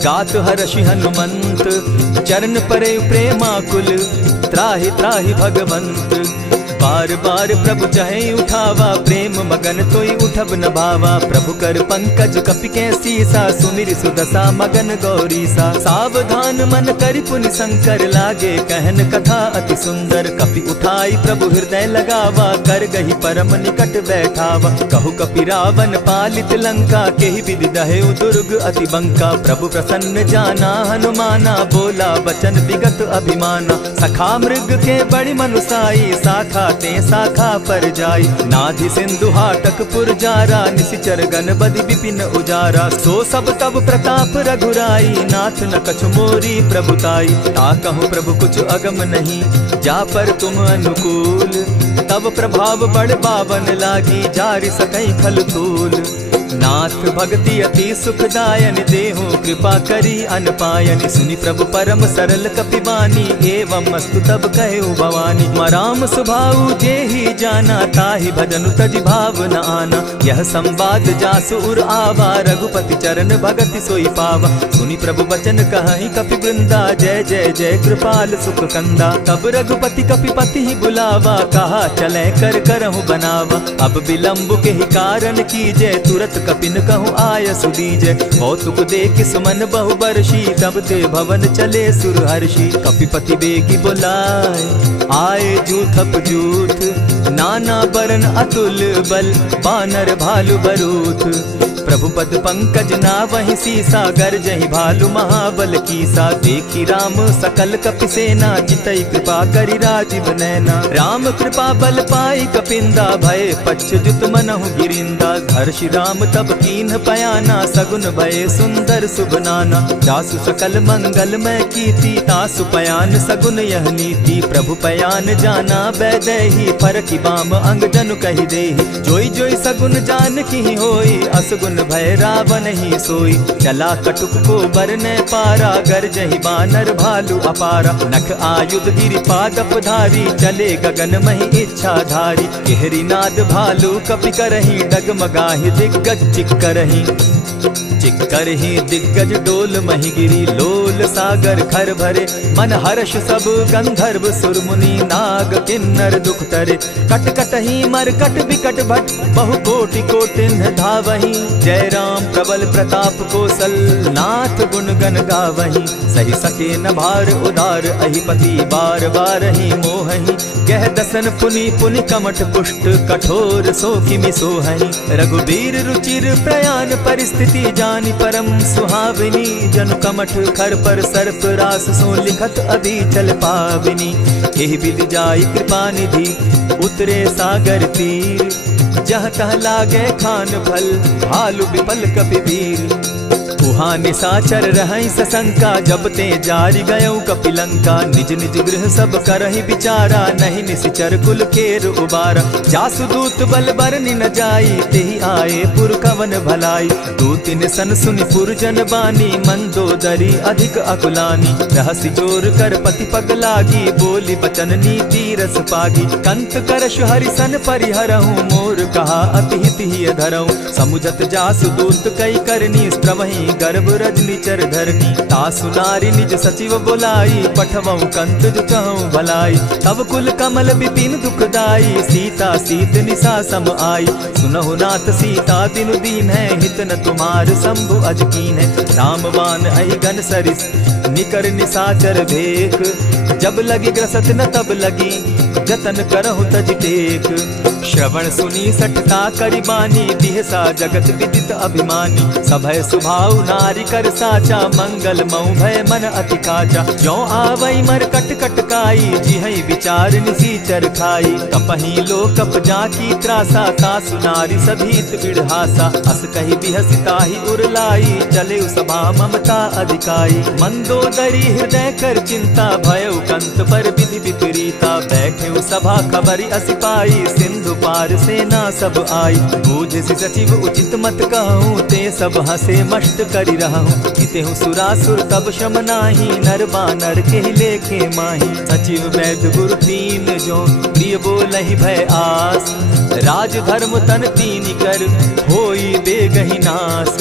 गात हर्षि हनुमंत। चरण परे प्रेमाकुल, त्राहि त्राहि भगवंत। बार बार प्रभु चहे उठावा, प्रेम मगन तोई उठब न भावा। प्रभु कर पंकज कपि के सीसा, सुमिर सुदशा मगन गौरीसा। सावधान मन करि पुनि शंकर, लागे कहन कथा अति सुंदर। कपि उठाई प्रभु हृदय लगावा, कर गही परम निकट बैठावा। कहु कपि रावण पालित लंका, केहि विधि दहेउ दुर्ग अति बंका। प्रभु प्रसन्न जाना हनुमाना, बोला बचन विगत अभिमाना। सखा मृग के बड़ी मनुसाई, साखा ते शाखा पर जाई। नाधि सिंधु हाटक पुर जारा, निशिचर गण बदि विपिन उजारा। सो सब तब प्रताप रघुराई, नाथ न कछु मोरी प्रभुताई। ताकहु प्रभु कुछ अगम नहीं, जा पर तुम अनुकूल। तब प्रभाव बड़ पावन लागी, जारि सकई खल तूल। नाथ भक्ति अति सुखदायन, देहु कृपा करी अनपायन। सुनि प्रभु परम सरल कपिबानी, एवं मस्तु तब कहु भवानी। मराम सुभाऊ जेहि जाना, ताहि भजनु तजि भाव न आना। यह संवाद जासु उर आवा, रघुपति चरण भगति सोई पावा। सुनि प्रभु बचन कहि कपि वृंदा, जय जय जय कृपाल सुख कंदा। तब रघुपति कपिपति ही बुलावा, कहा चले कर करहु बनावा। अब विलंब के ही कारण कीजय, तुरत कपिन कहूँ आय सुदीजय। कौतुक देख सुमन बहु बरसी, तब ते भवन चले सुर हर्षि। कपिपति बेगी बुलाए, आए जूथप जूथ। नाना बरन अतुल बल, बानर भालु बरूथ। प्रभु पद पंकज ना वही सीसा, गर्जहि भालु महाबल कीसा। देखी राम सकल कपि सेना, जितई कृपा करि राजीव नैना। राम कृपा बल पाई कपिंदा, भय पच्युत मनहु गिरिंदा। हर्षि राम तब कीन्ह पयाना, सगुन भय सुंदर शुभ नाना। जासु सकल मंगल मैं कीर्ति, तासु पयान सगुन यह नीति। प्रभु पयान जाना बैदेही, फरकि बाम अंग जनु कहि देहि। जोई जोई सगुन जान की होई, असगुन भय रावण ही सोई। चला कटुक को बरने पारा, गर्जहि बानर भालु अपारा। नख आयुध गिरि पादप धारी, चले गगन महि इच्छा धारी। केहरी नाद भालु कपि करहि, डगमगाहि दिग्गज चिक्करहि। चिक्करहि दिग्गज डोल महि गिरी, लोल सागर खर भरे। मन हर्ष सब गंधर्व सुर मुनि, नाग किन्नर दुख तरे। कट कटहि मरकट विकट भट, बहु कोटि कोटिन्ह धावहि। जय राम प्रबल प्रताप कौशल, नाथ गुण गण गावहि। सही सके न भार उदार, अहिपति बार बार ही मोहहि। कह दसन पुनि पुनि कमठ पुष्ट, कठोर सो किमि सोहहि। रघुबीर रुचिर प्रयाण परिस्थिति, जानि परम सुहाविनी। जनु कमठ खर पर सर्प रास, सो लिखत अभी चल पाविनी। एहि विधि जाई कृपा निधि, उतरे सागर तीर। जहाँ तह लागे खान फल, भालु विपल कपि वीर। उहाँ निशाचर रहई सशंका, जब ते जारी गयऊ कपिलंका। निज निज गृह सब करहि विचारा, नहीं निशिचर कुल केर उबारा। जासुदूत बल बरनि न जाई, तेहि आए पुर कवन भलाई। दू तिन सन सुनि पुरजन बानी, मंदोदरी अधिक अकुलानी। रहसि जोर कर पति पग लागी, बोली बचन नीति रस पागी। कंत करश हरिसन परिहरहूँ, मोर कहा अति हित ही धरऊँ। समुझत जासुदूत कई करनी, स्त्रवहि गर्भ रजनी चर धरनी। तासु नारी निज सचिव बोलाई, पठवऊ कंत जो कहूँ भलाई। तब कुल कमल विपिन दुखदाई, सीता सीत निशा सम आई। सुनहु नाथ सीता तिनु दीन है, हित न तुम्हार शंभु अजकीन है। रामबान अहि घन सरिस, निकर निशाचर भेक। जब लगी ग्रसत न तब लगी, जतन करहु तज टेक। श्रवण सुनी सठता करिबानी, दिहसा जगत विदित अभिमानी। सभय सुभाव नारी कर साचा, मंगल मऊ भय मन अति काचा। जो आवई मर कट कट काई, जिहई विचार निसीचर खाई। कपही लो कप जाकी त्रासा, तासु नारी सभीत बिढ़ासा। अस कही बिहसिता ही उरलाई, चले सभा ममता अधिकाई। मंदोदरी हृदय कर चिंता, भयउ कंत पर विधि विपरीता। बैठे सभा खबरी असी पाई, सिंधु पार सेना सब आई। बूझ सचिव उचित मत कहूँ, ते सब हसे मष्ट करि रहूँ। हितेहु सुरासुर तब शम नाही, नर बानर के लेखे माही। सचिव वैद्य गुरु तीन जो, प्रिय बोलहि भय आस। राज धर्म तन तीन कर, होई बेगहि नास।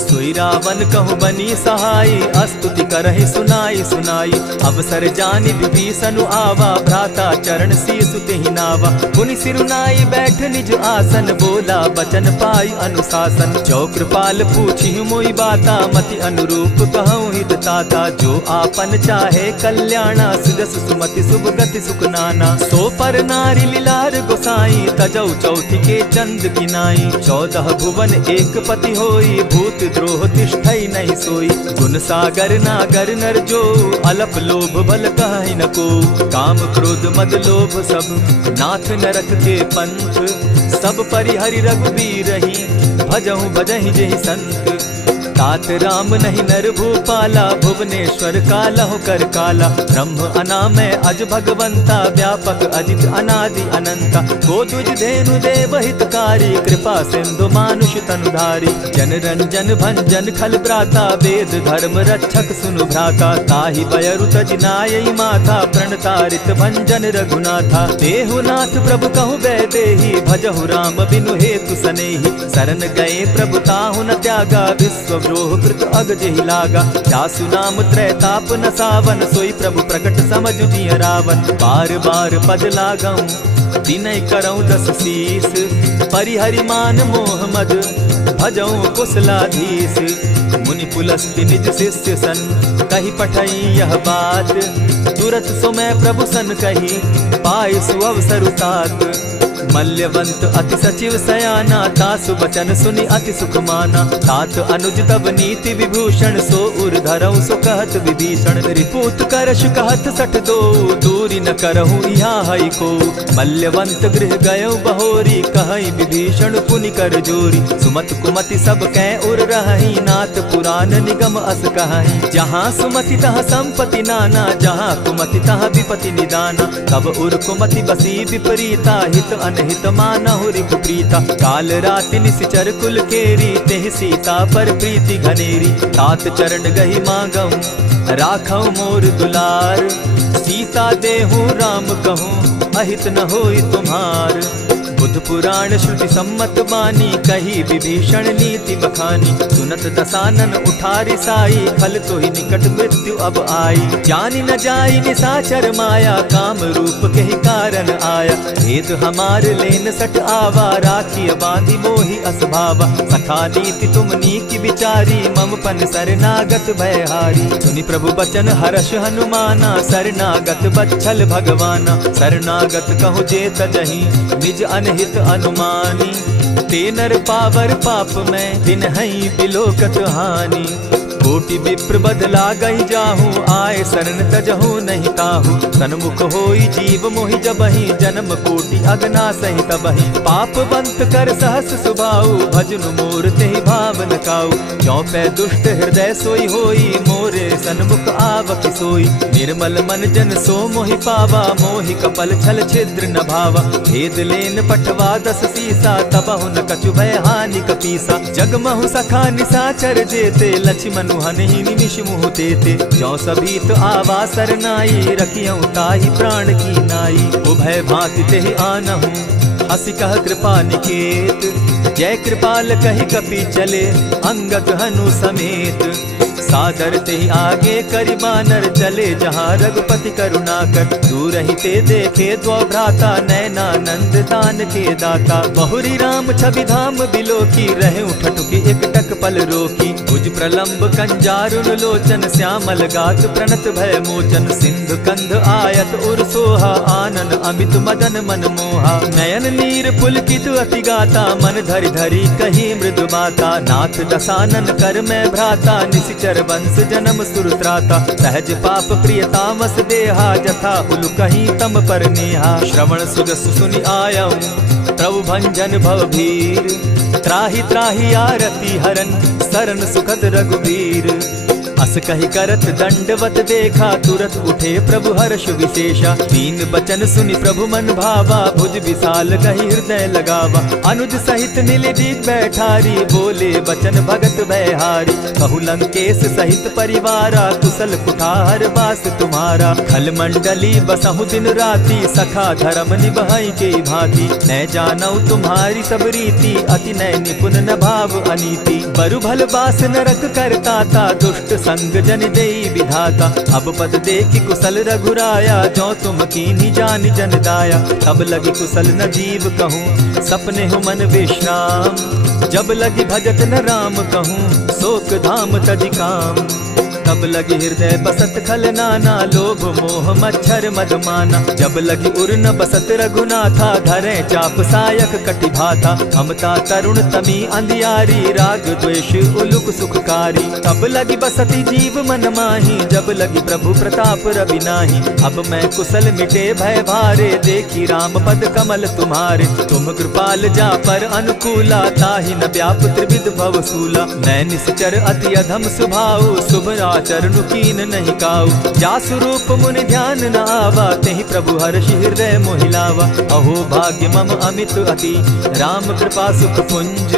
सोई रावण कहु बनी सहाय, अस्तुति करहि सुनाई सुनाई। अवसर जानि विभीषण आवा, भ्राता चरण शीस तेहि नावा। पुनि सिरुनाई बैठ निज आसन, बोला बचन पाई अनुशासन। जो कृपाल पूछी मोई बाता, मति अनुरूप कहूँ हित ताता। जो आपन चाहे कल्याणा, सुजस सुमति शुभ गति सुख नाना। सो पर नारी लीलार गोसाई, तजौ चौथि के चंद किनाई। 14 भुवन एक पति होई, भूत द्रोह तिष्ठई नहीं सोई। गुण सागर नागर नर जो, अलप लोभ बल कहि न को। काम क्रोध मद लोभ सब, नाथ नरक के पंथ। सब परिहरि रघुबीरहि, भजहु भजहि जेहि संत। तात राम नहीं नर भूपाला, भुवनेश्वर कालहु कर काला। ब्रह्म अनामय अज भगवंता, व्यापक अजित अनादि अनंता। को तुझ धेनु देव हितकारी, कृपा सिंधु मानुष तनुधारी। जन रंजन भंजन खल भ्राता, वेद धर्म रक्षक सुनु भ्राता। ताहि बयरु तज नायई माथा, प्रणतारित भंजन रघुनाथा। देहुनाथ प्रभु कहु बैदेही, भजहु राम बिनु हेतु सनेही। शरण गए प्रभु ताहु न त्यागा, विश्व कृत अग जेहि लागा। जासु नाम त्रैताप न सावन, सोई प्रभु प्रकट समझ जिय रावण। बार बार पद लागऊं, दिनय करऊं 10 शीस। परिहरि मान मोह मद, भजऊं कुशलाधीश। मुनि पुलस्ति निज शिष्य सन, कही पठई यह बात। तुरत सो मैं प्रभु सन कही, पाए सुअवसर तात। मल्यवंत अति सचिव सयाना, तासु बचन सुनि अति सुख माना। तात अनुज तब नीति विभूषण, सो उर धरऊ सो कहत विभीषण। रिपुत करश कहत सठ दो, दूरी न करहु यहाँ हई को। मल्यवंत गृह गयऊ बहोरी, कहई विभीषण पुनि कर जोरी। सुमत कुमति सब कै उर रहई, नाथ पुराण निगम अस कहई। जहाँ सुमति तहाँ संपत्ति नाना, जहाँ कुमति तहाँ विपति निदाना। तब उर कुमति बसी विपरीता, हित अनहित मानहु रिपु प्रीता। काल राति निशिचर कुल केरी, तेहि सीता पर प्रीति घनेरी। तात चरण गहि मांगऊं, राखऊं मोर दुलार। सीता देहूं राम कहूं, अहित न होई तुम्हार। बुद्ध पुराण श्रुति सम्मत बानी, कही विभीषण नीति बखानी। सुनत दसानन उठारी साई, खल तो ही निकट मृत्यु अब आई। जानि न जाई निशाचर माया, काम रूप के ही कारण आया। भेद हमार लेन सट आवा, राखी बांधी मोहि असभावा। सखा नीति तुम नीकी विचारी, मम पन शरणागत भयहारी। सुनि प्रभु बचन हर्ष हनुमाना, शरणागत बच्छल भगवाना। शरणागत कहु जे तजहि, निज अनहित अनुमानी। ते नर पावर पाप में, दिन हई बिलोकत हानि। कोटि विप्र बदला गई जाहू, आए शरण तजहू नहीं ताहू। सन्मुख होई जीव मोहि जबहि, जन्म कोटि अगना सही तबहि। पाप बंत कर सहस सुभाऊ, भजनु मोर तेहि भावन काऊ। ज्यों पै दुष्ट हृदय सोई होई, मोरे सन्मुख आवक सोई। निर्मल मन जन सो मोहि पावा, मोहि कपल छल छिद्र न भावा। भेद लेन पठवा 10 सीसा, तबहु न कछु भय हानि कपीसा। जगमहु सखा निसाचर जेते, लक्ष्मण हनहि निमिष मुह तेते। ज्यों सभीत आवा सरनाई, रखियऊ ताहि प्राण की नाई। उभय भांति तेहि आनहु, हसी कह कृपा निकेत। जय कृपाल कहि कपि चले, अंगद हनु समेत। सादर तेहि आगे करि बानर चले, जहाँ रघुपति करुणाकर। दूर ही ते देखे द्वौ भ्राता, नैनानंद दान के दाता। बहुरी राम छवि धाम बिलोकी, रहे ठठुकी एकटक पल रोकी। भुज प्रलंब कंजारुन लोचन, श्यामल गात प्रणत भय मोचन। सिंधु कंध आयत उर सोहा, आनन अमित मदन मन मोहा। नयन नीर पुलकित अति गाता, मन धरि धरि कही मृदु बाता। नाथ दसानन कर मैं भ्राता, निशिचर वंश जन्म सुरत्राता। सहज पाप प्रिय तामस देहा, जथा उलु कहीं तम पर नेहा। श्रवण सुजस सुनि आयऊ, प्रभु भंजन भव भीर। त्राहि त्राहि आरती हरन, सरन सुखद रघुबीर। अस कहि करत दंडवत देखा, तुरत उठे प्रभु हर्ष विशेषा। दीन बचन सुनि प्रभु मन भावा, भुज विशाल कहि हृदय लगावा। अनुज सहित नीलदीप बैठारी, बोले बचन भगत भयहारी। कहु लंकेश सहित परिवारा, कुशल कुठार बास तुम्हारा। खल मंडली बसहु दिन राति, सखा धर्म निभाई के भांति। न जानऊ तुम्हारी सब रीति, अति नय निपुण न भाव अनीति। बरु भल बास नरक करताता, दुष्ट संग जन देई विधाता। अब पद देखि कुशल रघुराया, जो तुम कीन्ही जान जन दाया। तब लगी कुशल न जीव कहूँ, सपने हो मन विश्राम। जब लगी भजत न राम कहूँ, शोक धाम तज काम। तब लगी हृदय बसत खल नाना, लोभ मोह मच्छर मद माना। जब लगी उर न बसत रघुनाथा, धरे चाप सायक कटि भाता। ममता तरुण तमी अंधियारी, राग द्वेष उलुक सुखकारी। तब लगी बसती जीव मन माही, जब लगी प्रभु प्रताप रवि नाही। अब मैं कुशल मिटे भय भारे, देखी राम पद कमल तुम्हारे। तुम कृपाल जा पर अनुकूला, ताहि न व्याप त्रिविध भव सूला। मैं निश्चर अति अधम सुभाऊ, शुभ चरणु कीन नहीं काऊ। जासु रूप मुनि ध्यान न आवा, तेहि प्रभु हर्षि हृदय मोहिलावा। अहो भाग्य मम अमित अति, राम कृपा सुख पुंज।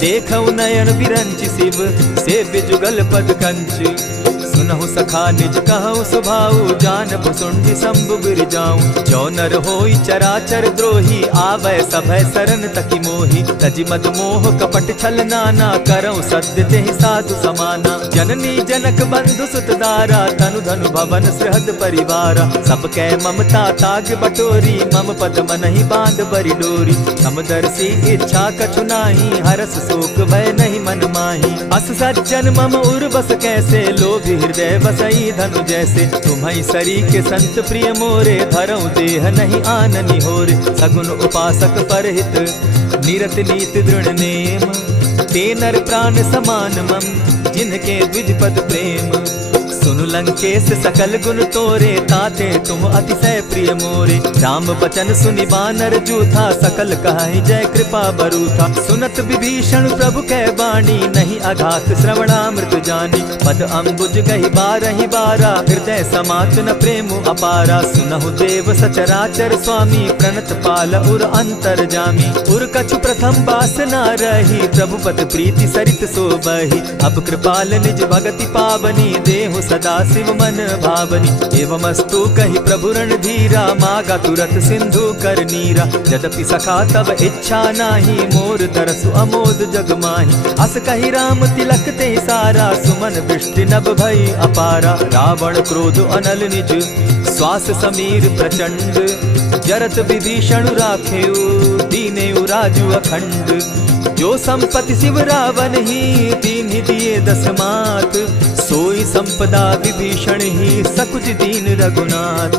देखऊ नयन बिरंचि शिव, सेव्य जुगल पद कंच। सुनहु सखा निज कहु सुभाऊ, जान भुसुंडि शंभु गिर जाऊं। जो नर होई चराचर द्रोही, आवे सभय सरन तकी मोही। तजि मद मोह कपट छल नाना, करऊं सत्य तेहि साधु समाना। जननी जनक बंधु सुत दारा, तनु धनु भवन सृहद परिवारा। सब कै ममता ताग बटोरी, मम पद मनहि बांध बरि डोरी। समदर्शी इच्छा कछु नाही, हरस शोक भय नहीं मन माही। अस सज्जन मम उर बस कैसे, लोभी हृदय बसई धनु जैसे। तुम्हि सरी के संत प्रिय मोरे, धरऊ देह नहीं आननि होरे। सगुन उपासक परहित, निरत नीत दृढ़ नेम। ते नर प्राण समान मम, जिनके द्विज पद प्रेम। सुनु लंकेश सकल गुण तोरे, ताते तुम अतिशय प्रिय मोरे। राम बचन सुनि बानर जूथा, सकल कहाई जय कृपा बरूथा। सुनत विभीषण प्रभु कै बाणी, नहीं अघात श्रवणामृत जानी। पद अम्बुज गहि बारहि बारा, हृदय समात न प्रेम अपारा। सुनहु देव सचराचर स्वामी, प्रणत पाल उर अंतर जामी। उर कछु प्रथम बास न रही, प्रभु पद प्रीति सरित सोबहि। अब कृपाल निज भगति पावनी, देहु सदा शिव मन भावनी। एवमस्तु कहि प्रभु रणधीरा, मागा तुरत सिंधु कर नीरा। यद्यपि सखा तब इच्छा नाही, मोर तरसु अमोद जग माही। अस कहि राम तिलक ते सारा, सुमन वृष्टि नभ भई अपारा। रावण क्रोध अनल निज, श्वास समीर प्रचंड। जरत विभीषण राखेउ, दीनेउ राजु अखंड। जो संपत्ति शिव रावण ही, दीन्हि दिए 10 मात। सोई संपदा विभीषण ही, सकुच दीन रघुनाथ।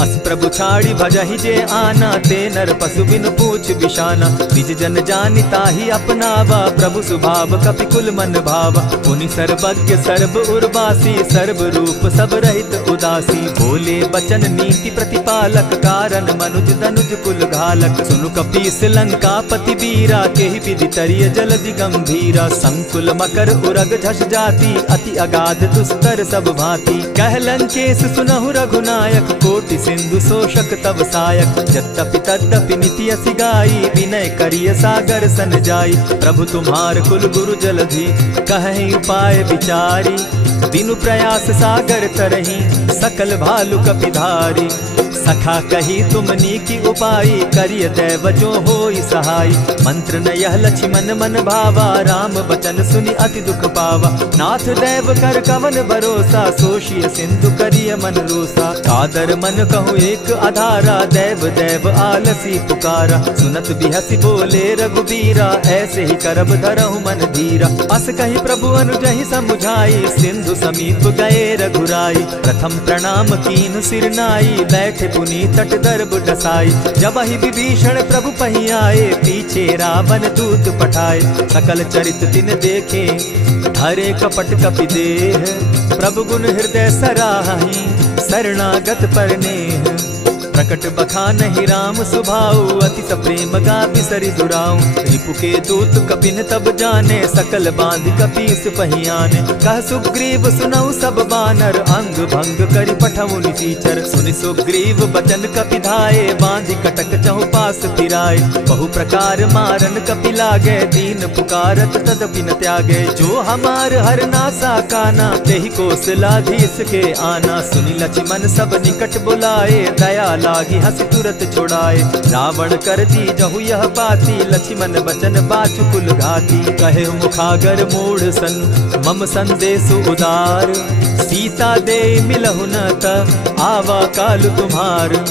अस प्रभु छाड़ी भजहि जे आना, ते नर पशु बिन पूछ बिशाना। निज जन जानि ताहि अपनावा, प्रभु स्वभाव कपि कुल मन भावा। पुनि सर्वज्ञ सर्व उर्वासी, सर्व रूप सब रहित उदासी। बोले बचन नीति प्रतिपालक, कारण मनुज धनुज कुल घालक। सुनु कपीस लंकापति वीरा, केहि विधि तरिय जलधि गंभीरा। संकुल मकर उरग झस जाति, अति अगाध दुस्तर सब भांति। कह लंकेश सुनहु रघुनायक, कोटि सिंधु शोषक तब सायक। यद्यपि तद्यपि निति असि गाई, विनय करिय सागर सन जाई। प्रभु तुम्हार कुल गुरु जलधि, कहि उपाय विचारी। बिनु प्रयास सागर तरही, सकल भालु कपिधारी। सखा कही तुमनी की उपाय, करिय दैव जो होई सहाय। मंत्र न यह लक्ष्मण मन भावा, राम बचन सुनि अति दुख पावा। नाथ दैव कर कवन भरोसा, सोषिय सिंधु करिय मन रोसा। कादर मन कहूँ एक आधारा, दैव दैव आलसी पुकारा। सुनत बिहसी बोले रघुबीरा, ऐसे ही करब धरहु मन धीरा। अस कही प्रभु अनुजहि समुझाई, सिंधु समीप गए रघुराई। प्रथम प्रणाम कीन सिर नाई, बैठे पुनि तट दर्भ डसाई। जब ही विभीषण प्रभु पही आए, पीछे रावण दूत पठाए। सकल चरित तिन देखे, हरे कपट कपि देह। प्रभु गुण हृदय सराहि, शरणागत पर नेह। प्रकट बखानहि राम सुभाऊ, अति सप्रेम गा बिसरि दुराऊ। रिपु के दूत कपिन तब जाने, सकल बांधि कपीस पहियाने। कह सुग्रीव सुनऊ सब बानर, अंग भंग करि पठऊ निसीचर। सुनि सुग्रीव बचन कपि धाये, बांधि कटक चहु पास फिराए। बहु प्रकार मारन कपि लागे, दीन पुकारत तदपि न त्यागे। जो हमार हर नासा काना, तेहि कौशलाधीश के आना। सुनि लक्ष्मण सब निकट बुलाए, दया लागी हंस तुरत छुड़ाए। रावण कर दी जहु यह बाती, लक्ष्मण बचन बाचु कुल घाती। कहे मुखागर मूढ़ सन, मम संदेश उदार। सीता दे मिलहु न त, आवा काल तुम्हार।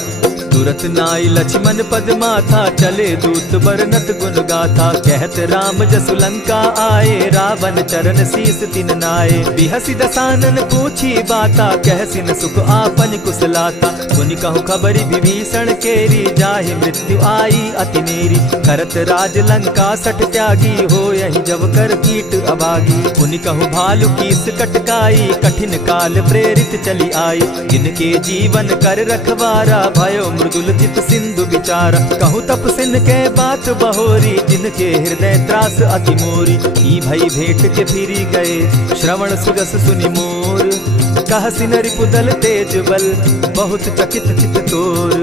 तुरत नाई लक्ष्मण पद माथा, चले दूत बरनत गुण गाथा। कहत राम जसु लंका आए, रावण चरण शीस तिन नाये। बिहसि दसानन पूछी बाता, कहसिन सुख आपन कुशलाता। मुनि कहु खबरि विभीषण केरी, जाहि मृत्यु आई अति नेरी। करत राज लंका सठ त्यागी, हो यही जब कर कीट अभागी। मुनि कहु भालु कीस कटकाई, कठिन काल प्रेरित चली आई। जिनके जीवन कर रखवारा, भयो मृदुल चित सिंधु विचार। कहूँ तपसिन के बात बहोरी, जिनके हृदय त्रास अति मोरी। की भई भेंट के फिरी गए, श्रवण सुजस सुनि मोर। कहसिन रिपुदल तेज बल, बहुत चकित चित तोर।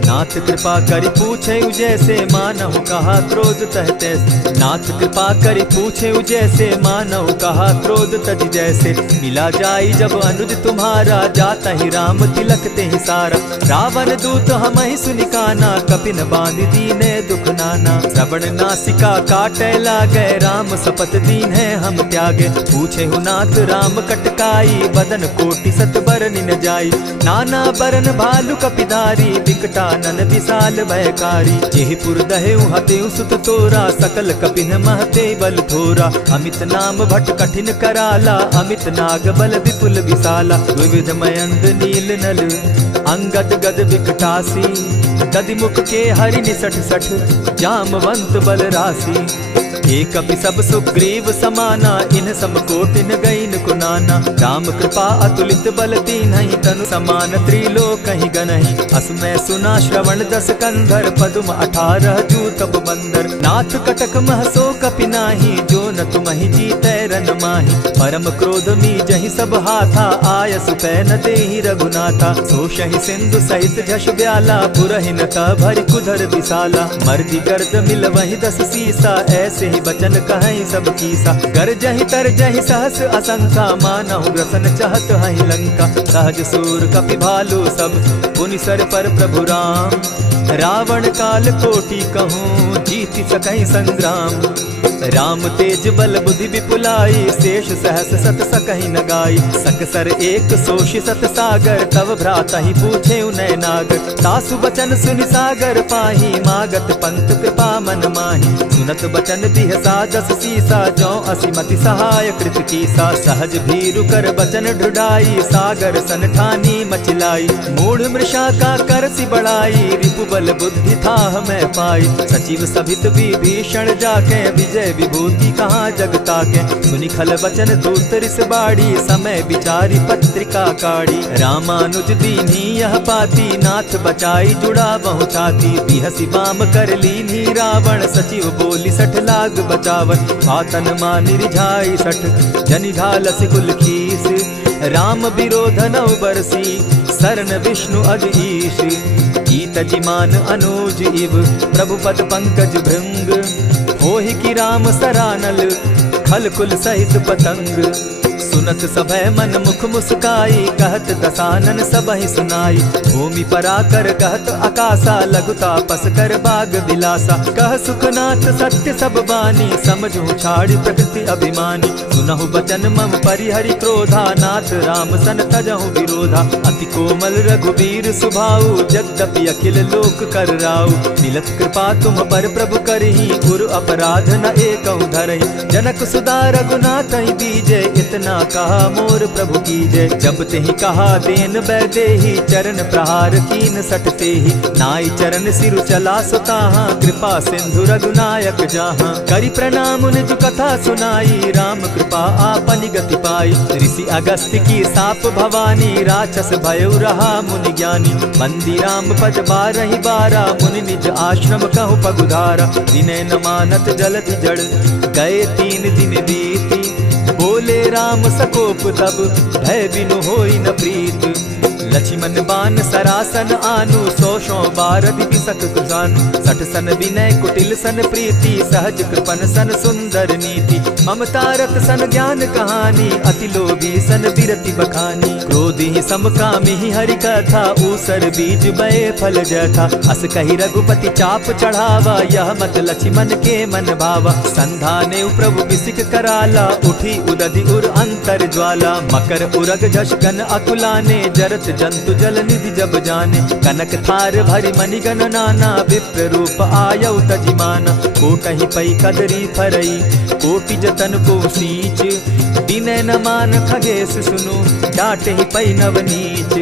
नाथ कृपा करि पूछे जैसे, मानहु कहा क्रोध तह तैसे। नाथ कृपा करि पूछे जैसे, मानहु कहा क्रोध तज जैसे। मिला जाई जब अनुज तुम्हारा, जाता ही राम तिलक ते ही सारा। रावण दूत हम ही सुनि काना, कपिन बांधि दीने दुख नाना। श्रवण नासिका काटे लागे, राम सपत दीन है हम त्यागे। पूछे हु नाथ राम कटकाई, बदन कोटि सत बरनि न जाई। नाना बरन भालु कपिधारी, विकटा नन विशाल भयकारी। जेहिपुर दहेउ हतेउ सुत तोरा, सकल कपिन महते बल थोरा। अमित नाम भट कठिन कराला, अमित नाग बल विपुल विशाला। विविध मयंद नील नल, अंगद गद विकटासी। दधिमुख के हरि निसठ सठ, जामवंत बल राशि। एक कपि सब सुग्रीव समाना, इन सम कोटिन गईन कुनाना। राम कृपा अतुलित बल तीन्हि, तनु समान त्रिलोक ही गनहि। असमय सुना श्रवण दस कंधर, पदुम 18 जूतब बंदर। नाथ कटक महसो कपि नाही, जो न तुमहि जीतै रन माहि। परम क्रोध मी जहि सब हाथा, आयसु पै न देहि रघुनाथा। सोषहि सिंधु सहित झष ब्याला, पुरहिन त भरि कुधर विशाला। मर्दि गर्द मिल वहि 10 सीसा, ऐसे बचन कहीं सब कीसा। कर जहि तर जहि सहस असंखा, मानहु ग्रसन चाहत हहि लंका। सहज सूर कपि भालु सब, पुनि सर पर प्रभु राम। रावण काल कोटि कहूँ, जीति सकहि संग्राम। राम तेज बल बुद्धि विपुलाई, शेष सहस सत सकहि न गाई। सकसर एक सोषि सत सागर, तव भ्राता ही पूछे उनय नागर। तासु बचन सुनि सागर पाही, मागत पंत कृपा मन माही। सुनत बचन बिहसा 10 सीसा, जौ असिमति सहाय कृत कीसा। सहज भीरु कर बचन ढुढाई, सागर सन ठानी मचिलाई। मूढ़ मृष विशाखा करसी बढ़ाई, रिपुबल बुद्धि था मैं पाई। सचिव सभित विभीषण जाके, विजय विभूति कहाँ जगता के। सुनि खल वचन दूत रिस बाड़ी, समय विचारी पत्रिका काढ़ी। रामानुज दीन्ही यह पाती, नाथ बचाई जुड़ा बहु छाती। बिहसी बाम कर लीन्ही रावण, सचिव बोली 60 लाग बचावन। आतन मानि रिझाई 60, जनि ढालसी कुल खीस। राम विरोध नौ बरसी, शरण विष्णु अज ईश। ईत जिमान अनुज इव, प्रभु पद पंकज भृंग। होहि कि राम सरानल, खल कुल सहित पतंग। सुनत सभय मन मुख मुस्काई, कहत दसानन सबहि सुनाई। भूमि पराकर कहत आकाशा, लघुता पस कर बाग विलासा। कह सुखनाथ सत्य सब बानी, समझू छाड़ प्रकृति अभिमानी। सुनहु बचन मम परिहरि क्रोधा, नाथ राम सन तजहु विरोधा। अति कोमल रघुबीर सुभाऊ, यद्यपि अखिल लोक कर राऊ। मिलत कृपा तुम पर प्रभु करही, गुरु अपराध न एकहु धरहि। जनक सुधा रघुनाथ दीजे, इतना कहा मोर प्रभु कीजय। जब तेहि कहा देन बैदेही, चरण प्रहार कीन सटते ही। नाई चरण सिरु चला सुताहा, कृपा सिंधु रघुनायक जाहा। करि प्रणाम निज कथा सुनाई, राम कृपा आपनि गति पाई। ऋषि अगस्त की साप भवानी, राक्षस भयउ रहा मुनि ज्ञानी। बंदी राम पद बारहि बारा, मुनि निज आश्रम कहु पगुधारा। विनय न मानत जलधि जड़, गए 3 दिन बीती। बोले राम सकोप तब, भय बिनु होई न प्रीत। लक्ष्मण बान सरासन आनु, 100 बारदि बिसक कुजानु। 60 सन विनय कुटिल सन प्रीति, सहज कृपन सन सुंदर नीति। ममता रत सन ज्ञान कहानी, अति लोभी सन बिरति बखानी। क्रोधि समकामी हरि कथा, ऊसर बीज बये फल जथा। अस कहि रघुपति चाप चढ़ावा, यह मत लक्ष्मण के मन भावा। संधाने प्रभु बिसिक कराला, उठी उदधि उर अंतर ज्वाला। मकर उरग जश गन अकुलाने, जरत जंतु जल निधि जब जाने। कनक थार भरी मणिगण नाना, विप्र रूप आयउ तजिमाना। कोटहि पै कदरी फरई, कोटि जतन को सींच। विनय न मान खगेश सुनु, डांटहि पै नवनीच।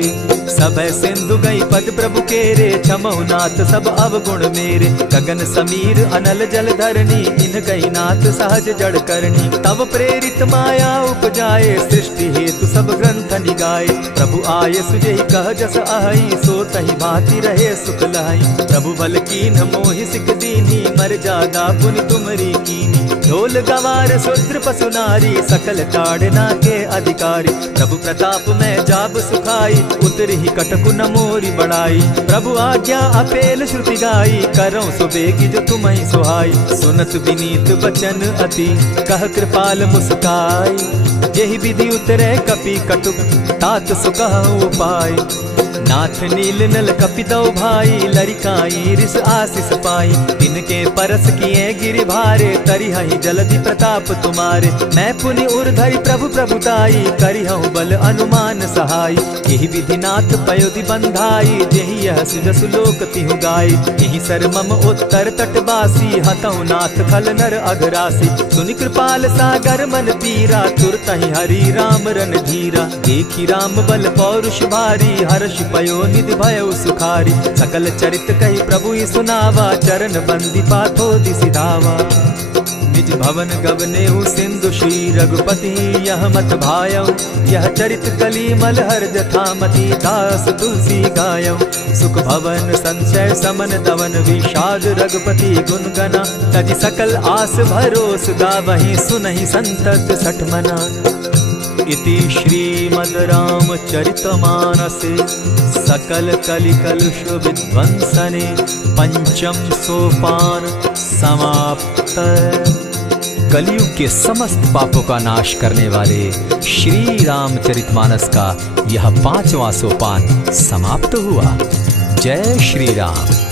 सब सिंधु गई पद प्रभु केरे, क्षमहु नाथ सब अवगुण मेरे। गगन समीर अनल जल धरनी, इन गई नाथ सहज जड़ करनी। तब प्रेरित माया उपजाए, सृष्टि हेतु सब ग्रंथ निगाए। प्रभु आये सुजेहि कह जस अहई, सो तहि भांति रहे सुख लहई। प्रभु बल कीन्ह मोहि सिख दीन्ही, मर जादा पुनि तुमरी कीनी। ढोल गवार शूद्र पशु नारी, सकल ताड़ना के अधिकारी। प्रभु प्रताप में जाब सुखाई, उतरहि कटकु न मोरी बड़ाई। प्रभु आज्ञा अपेल श्रुति गाई, करौ सुबेगी जो तुम्हि सुहाई। सुनत विनीत बचन अति, कह कृपाल मुस्काई। जेहि विधि उतरे कपि कटुक, तात सुकहु उपाय। नाथ नील नल कपितौ भाई, लरिकाई रिस आशीष पाई। तिनके परस किए गिरि भारे, तरिहहि जलधि प्रताप तुम्हारे। मैं पुनि उर्धरि प्रभु प्रभुताई, करिहु बल अनुमान सहाय। यही विधि नाथ पयोधि बंधाई, जेहि यह सुजसु लोक तिहु गाई। यही सर मम उत्तर तटवासी, हतौ नाथ खल नर अघरासी। सुनि कृपाल सागर मन पीरा, तुरतहि हरि राम रन धीरा। देखी राम बल पौरुष भारी, हर्ष पयो निधि भयउ सुखारी। सकल चरित कही प्रभु सुनावा, चरण बंदी पाथो दिसि धावा। निज भवन गवनेहु सिंधु श्री रघुपति, यह मत भायऊ। यह चरित कली मलहर जथामति, दास तुलसी गायऊ। सुख भवन संशय समन दवन, विषाद रघुपति गुण गना। तजि सकल आस भरोस, गावहि सुनहि संतत 60 मना। इति श्रीमद् रामचरितमानसे, सकल कलिकलुष विध्वंसने। 5म सोपान समाप्त। कलयुग के समस्त पापों का नाश करने वाले श्री रामचरितमानस का यह 5वां सोपान समाप्त हुआ। जय श्री राम।